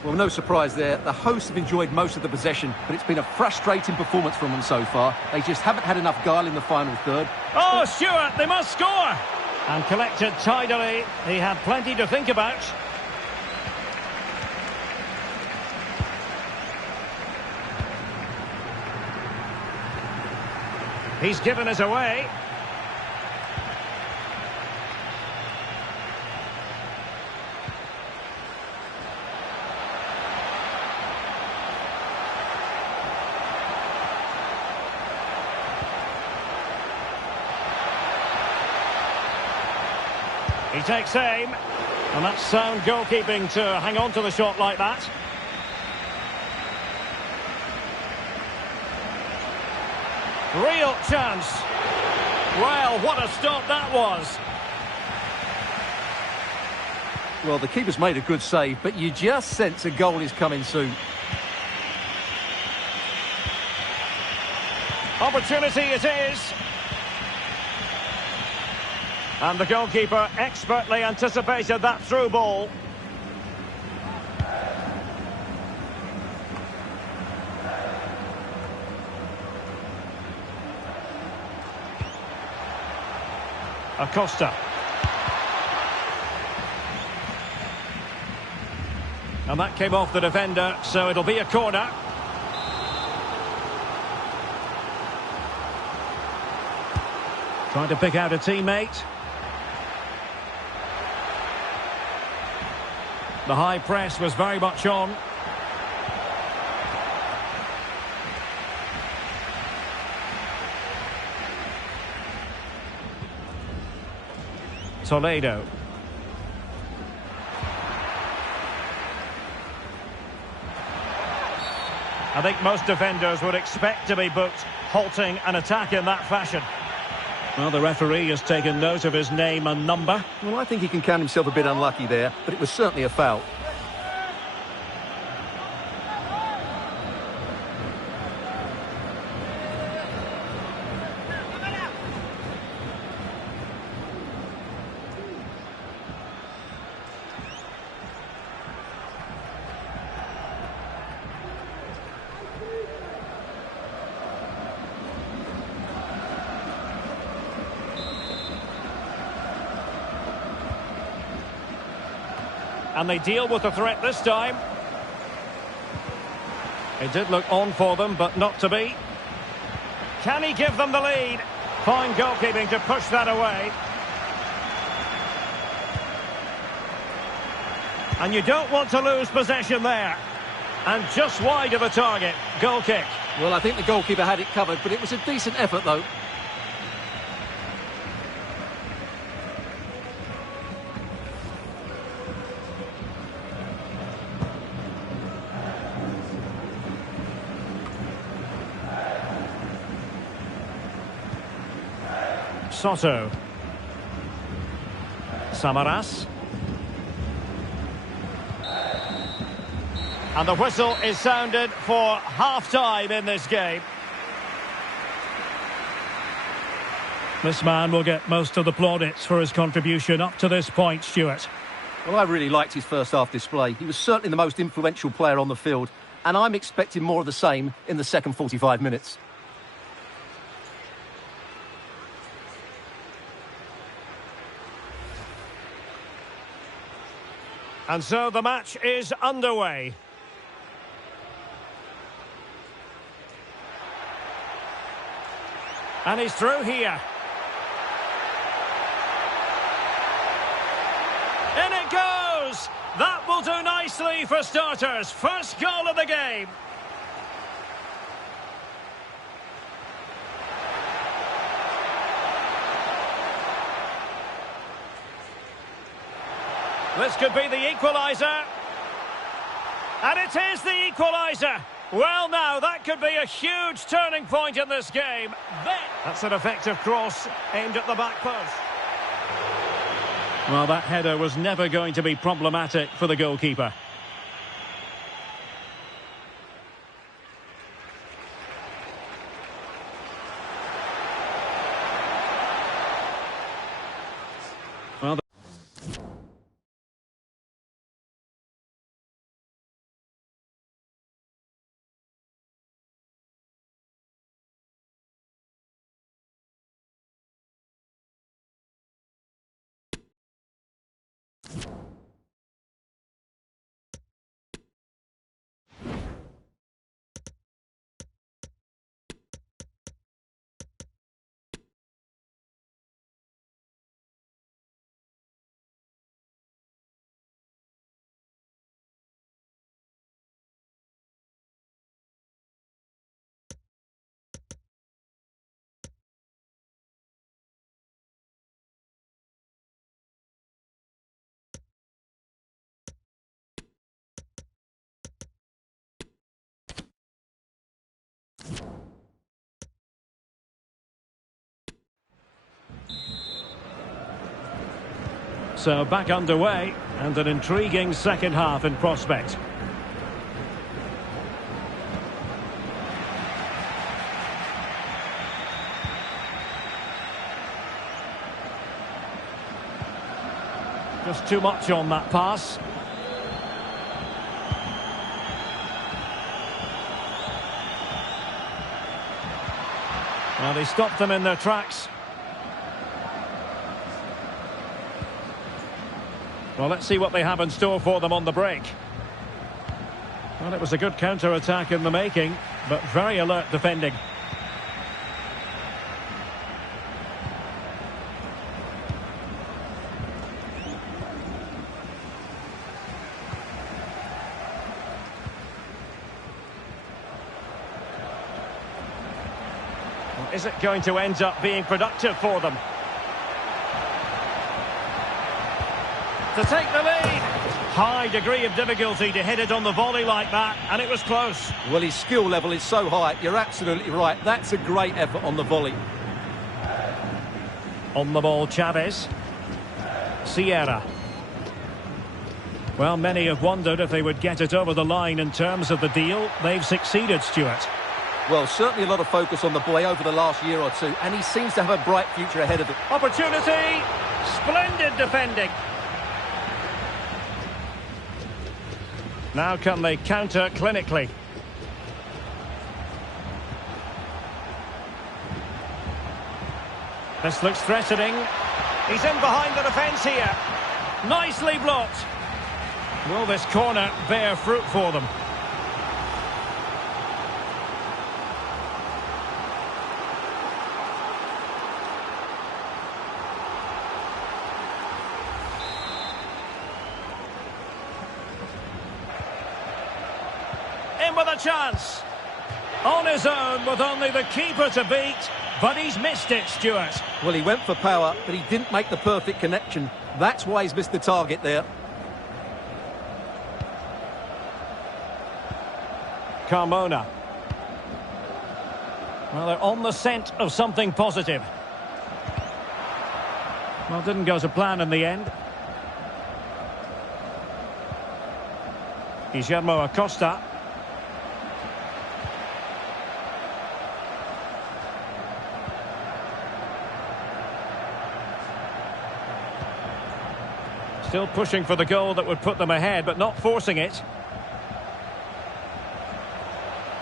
Well, no surprise there. The hosts have enjoyed most of the possession, but it's been a frustrating performance from them so far. They just haven't had enough guile in the final third. Oh, Stewart, they must score! And collected tidily. He had plenty to think about. He's given us away. He takes aim. And that's sound goalkeeping to hang on to the shot like that. Real chance. Well, what a stop that was. Well, the keeper's made a good save, but you just sense a goal is coming soon. Opportunity it is. And the goalkeeper expertly anticipated that through ball. Acosta. And that came off the defender, so it'll be a corner. Trying to pick out a teammate. The high press was very much on. Toledo. I think most defenders would expect to be booked halting an attack in that fashion. Well, the referee has taken note of his name and number. Well, I think he can count himself a bit unlucky there, but it was certainly a foul. And they deal with the threat this time. It did look on for them, but not to be. Can he give them the lead? Fine goalkeeping to push that away. And you don't want to lose possession there. And just wide of the target. Goal kick. Well, I think the goalkeeper had it covered, but it was a decent effort, though. Soto. Samaras. And the whistle is sounded for half-time in this game. This man will get most of the plaudits for his contribution up to this point, Stuart. Well, I really liked his first half display. He was certainly the most influential player on the field, and I'm expecting more of the same in the second 45 minutes. And so the match is underway. And he's through here. In it goes! That will do nicely for starters. First goal of the game. This could be the equaliser. And it is the equaliser. Well, now, that could be a huge turning point in this game. That's an effective cross aimed at the back post. Well, that header was never going to be problematic for the goalkeeper. Well, so back underway, and an intriguing second half in prospect. Just too much on that pass. Well, they stopped them in their tracks. Well, let's see what they have in store for them on the break. Well, it was a good counter-attack in the making, but very alert defending. Well, is it going to end up being productive for them? To take the lead. High degree of difficulty to hit it on the volley like that, and it was close. Well, his skill level is so high. You're absolutely right. That's a great effort on the volley. On the ball, Chavez. Sierra. Well, many have wondered if they would get it over the line in terms of the deal. They've succeeded, Stuart. Well, certainly a lot of focus on the boy over the last year or two, and he seems to have a bright future ahead of him. Opportunity. Splendid defending. Now can they counter clinically? This looks threatening. He's in behind the defence here. Nicely blocked. Will this corner bear fruit for them? With a chance. On his own with only the keeper to beat, but he's missed it, Stuart. Well, he went for power, but he didn't make the perfect connection. That's why he's missed the target there. Carmona. Well, they're on the scent of something positive. Well, didn't go to plan in the end. Guillermo Acosta. Still pushing for the goal that would put them ahead, but not forcing it.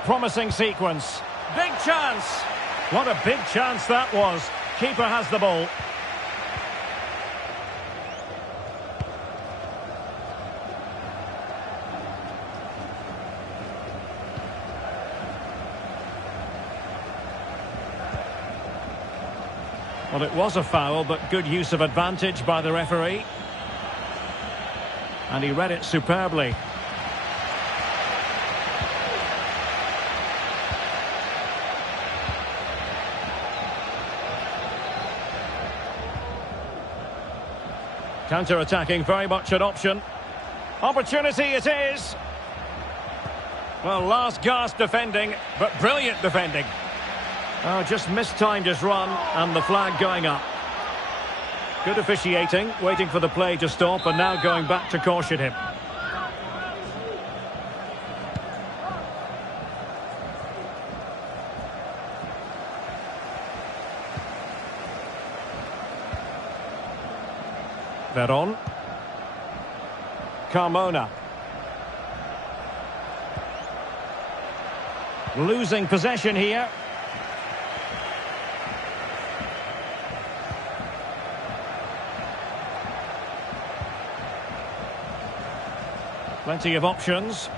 Promising sequence. Big chance. What a big chance that was. Keeper has the ball. Well, it was a foul, but good use of advantage by the referee. And he read it superbly. Counter-attacking, very much an option. Opportunity it is. Well, last gasp defending, but brilliant defending. Oh, just mistimed his run, and the flag going up. Good officiating, waiting for the play to stop, and now going back to caution him. Veron. Carmona. Losing possession here. Plenty of options.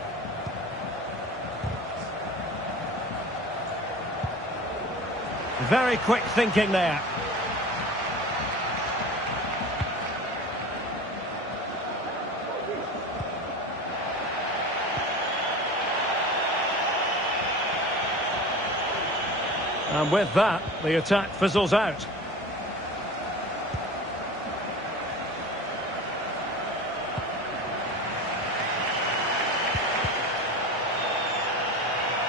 Very quick thinking there. And with that, the attack fizzles out.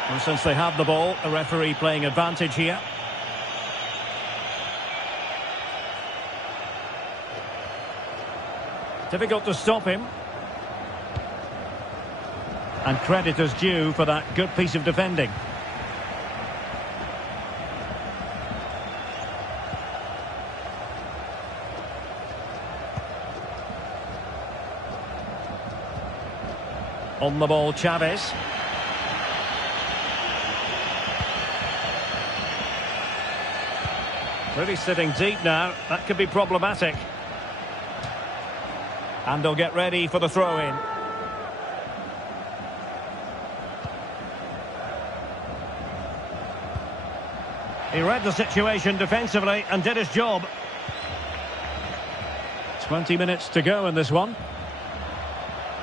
And since they have the ball, the referee playing advantage here. Difficult to stop him. And credit is due for that good piece of defending. On the ball, Chavez. Really sitting deep now. That could be problematic. And they'll get ready for the throw-in. He read the situation defensively and did his job. 20 minutes to go in this one.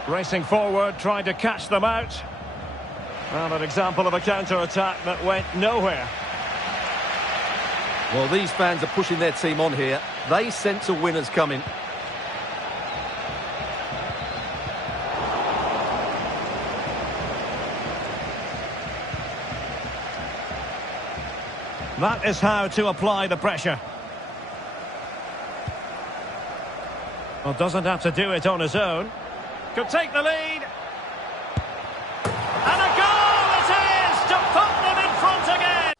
Racing forward, trying to catch them out. Well, an example of a counter-attack that went nowhere. Well, these fans are pushing their team on here. They sense a winner's coming. That is how to apply the pressure. Well, doesn't have to do it on his own. Could take the lead. And a goal it is to put them in front again.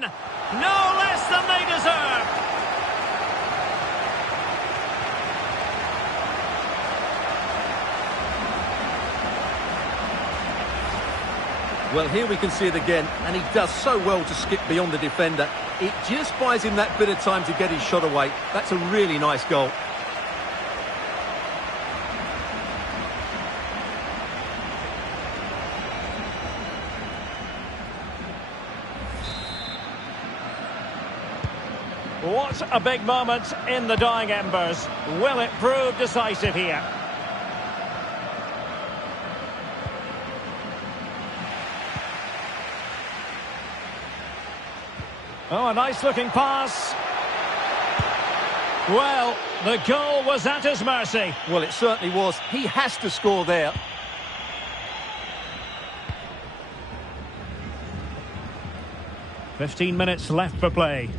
No less than they deserve. Well, here we can see it again, and he does so well to skip beyond the defender. It just buys him that bit of time to get his shot away. That's a really nice goal. What a big moment in the dying embers. Will it prove decisive here? Oh, a nice-looking pass. Well, the goal was at his mercy. Well, it certainly was. He has to score there. "15 minutes left for play.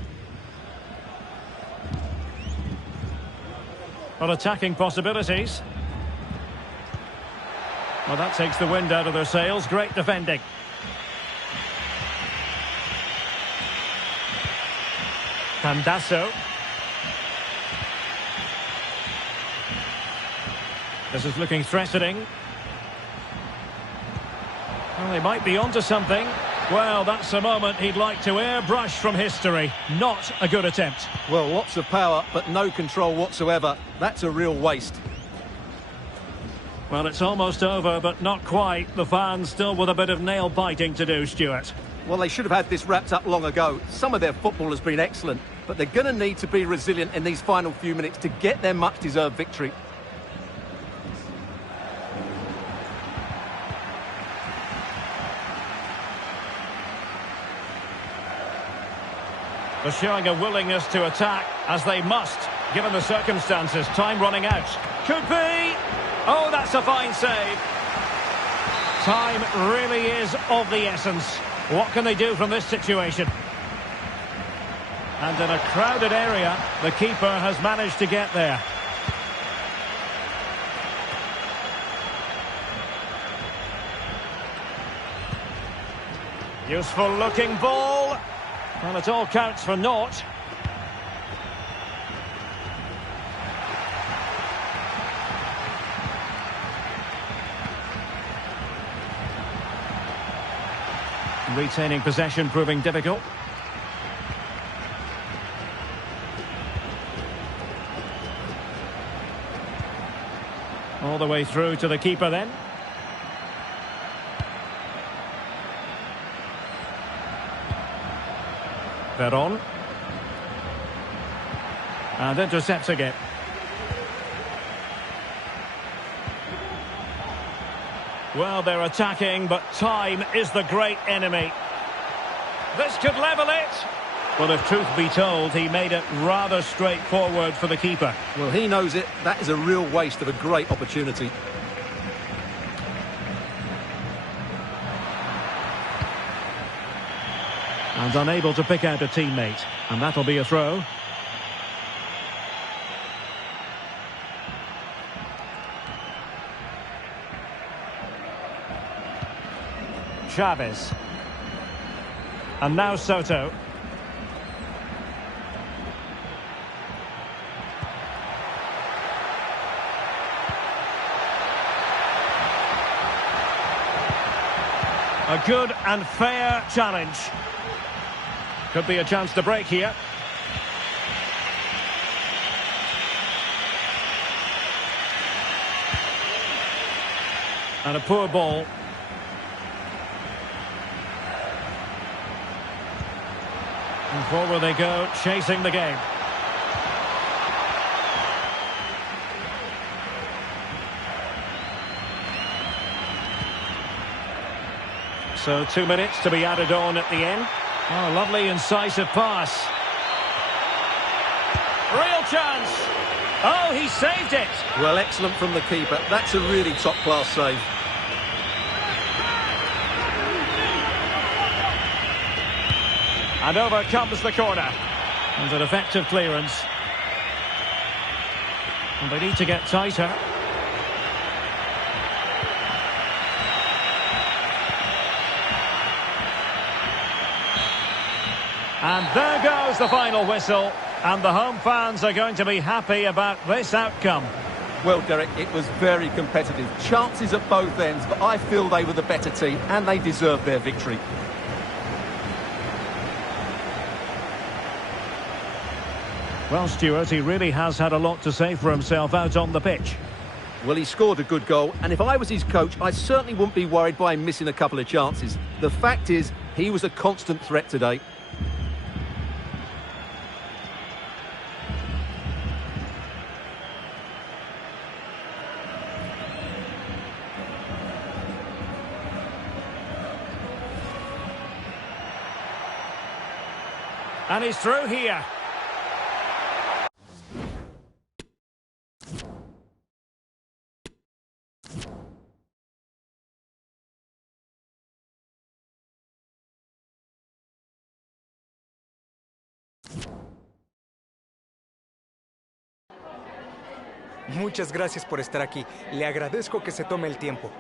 Well, attacking possibilities. Well, that takes the wind out of their sails. Great defending. Candasso. This is looking threatening. Well, they might be onto something. Well, that's a moment he'd like to airbrush from history. Not a good attempt. Well, lots of power, but no control whatsoever. That's a real waste. Well, it's almost over, but not quite. The fans still with a bit of nail-biting to do, Stuart. Well, they should have had this wrapped up long ago. Some of their football has been excellent, but they're going to need to be resilient in these final few minutes to get their much-deserved victory. They're showing a willingness to attack, as they must, given the circumstances. Time running out. Could be! Oh, that's a fine save. Time really is of the essence. What can they do from this situation? And in a crowded area, the keeper has managed to get there. Useful looking ball. Well, it all counts for naught. Retaining possession proving difficult. All the way through to the keeper then. Veron. And intercepts again. Well, they're attacking, but time is the great enemy. This could level it. Well, if truth be told, he made it rather straightforward for the keeper. Well, he knows it. That is a real waste of a great opportunity. And unable to pick out a teammate. And that'll be a throw. Chavez. And now Soto. A good and fair challenge. Could be a chance to break here. And a poor ball. And forward they go, chasing the game. So 2 minutes to be added on at the end. Oh, lovely incisive pass. Real chance. Oh, he saved it. Well, excellent from the keeper. That's a really top-class save. And over comes the corner. And an effective clearance. And they need to get tighter. And there goes the final whistle. And the home fans are going to be happy about this outcome. Well, Derek, it was very competitive. Chances at both ends, but I feel they were the better team and they deserved their victory. Well, Stuart, he really has had a lot to say for himself out on the pitch. Well, he scored a good goal, and if I was his coach, I certainly wouldn't be worried by him missing a couple of chances. The fact is, he was a constant threat today. And he's through here. Muchas gracias por estar aquí. Le agradezco que se tome el tiempo.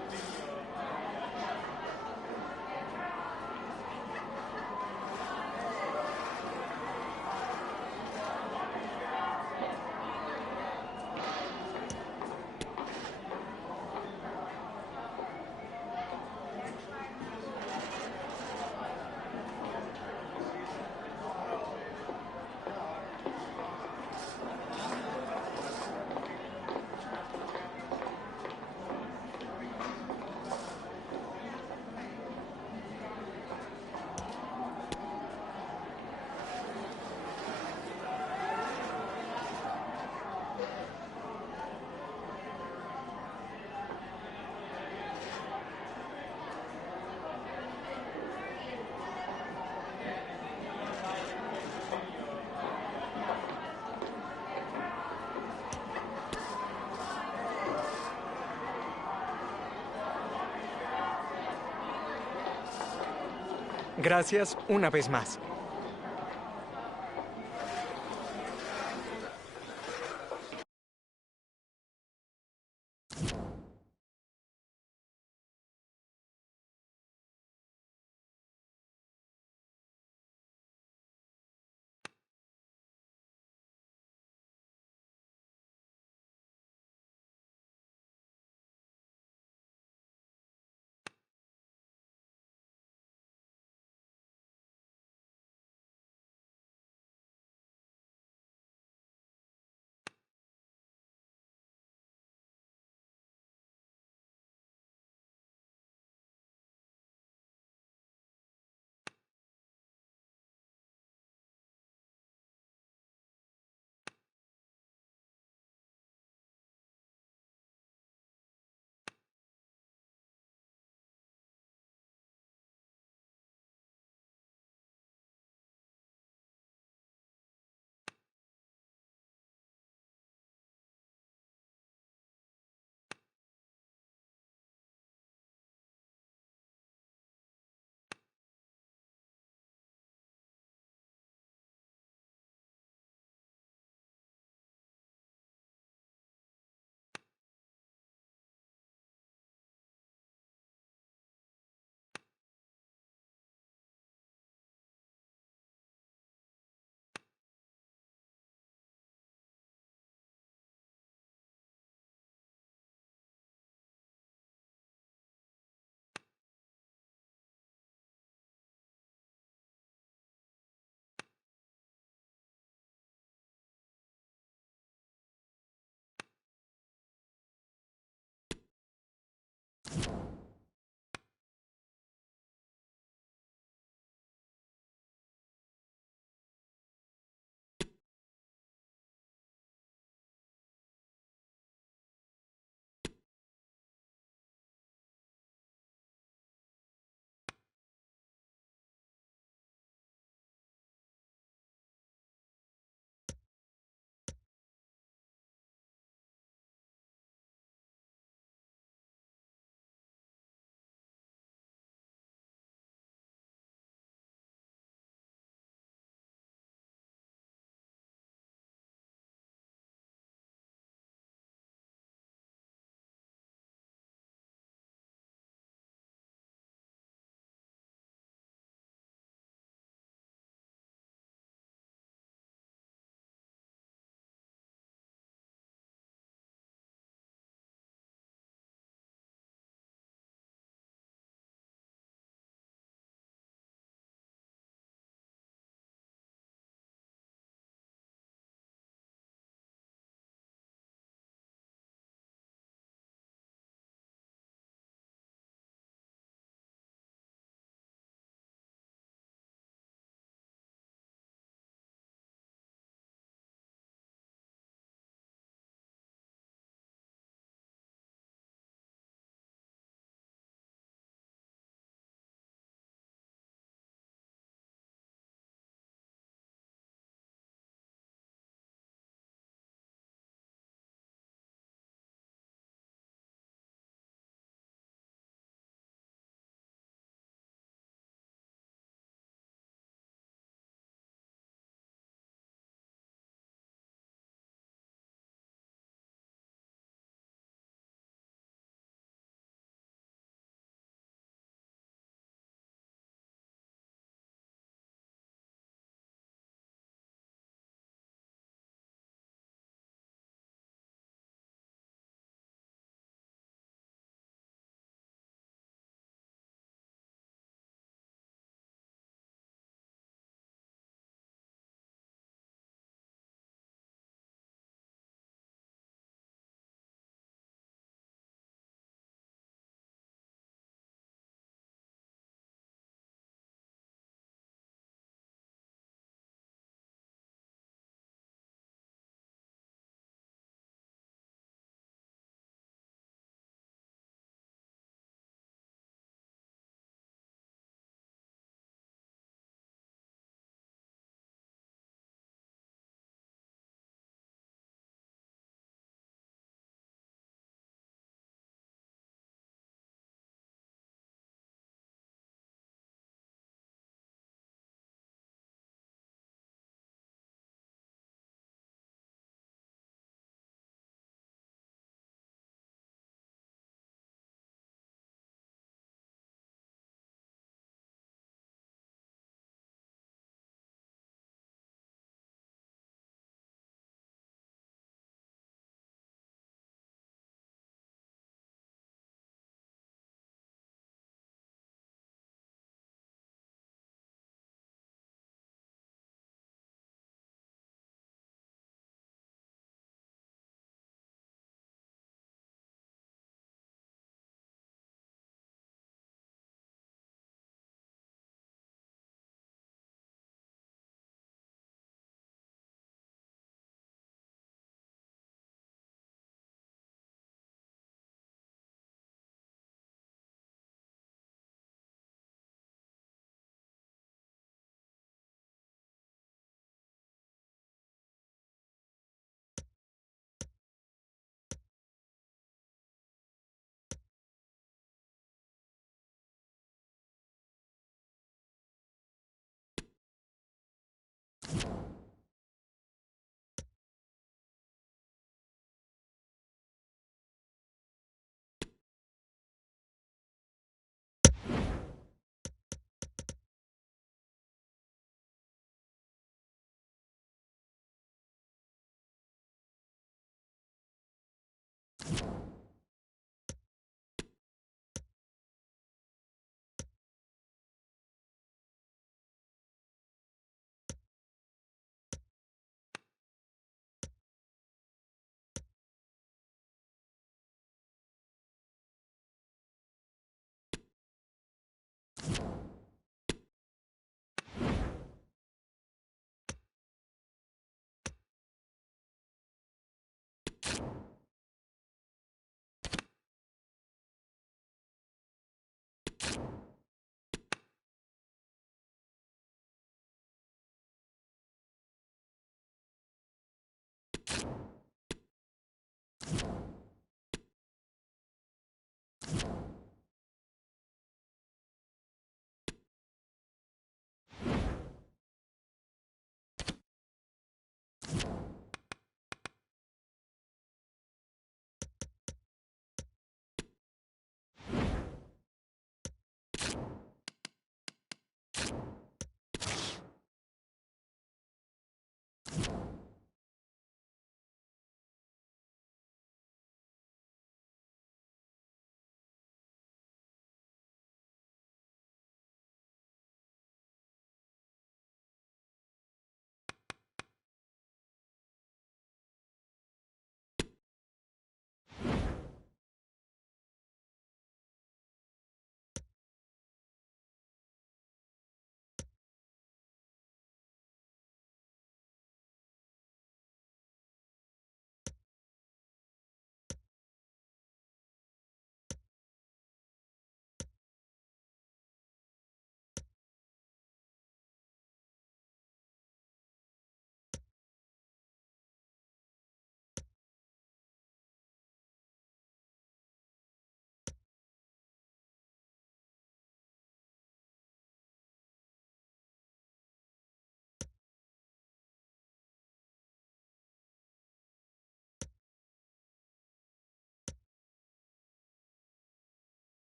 Gracias una vez más.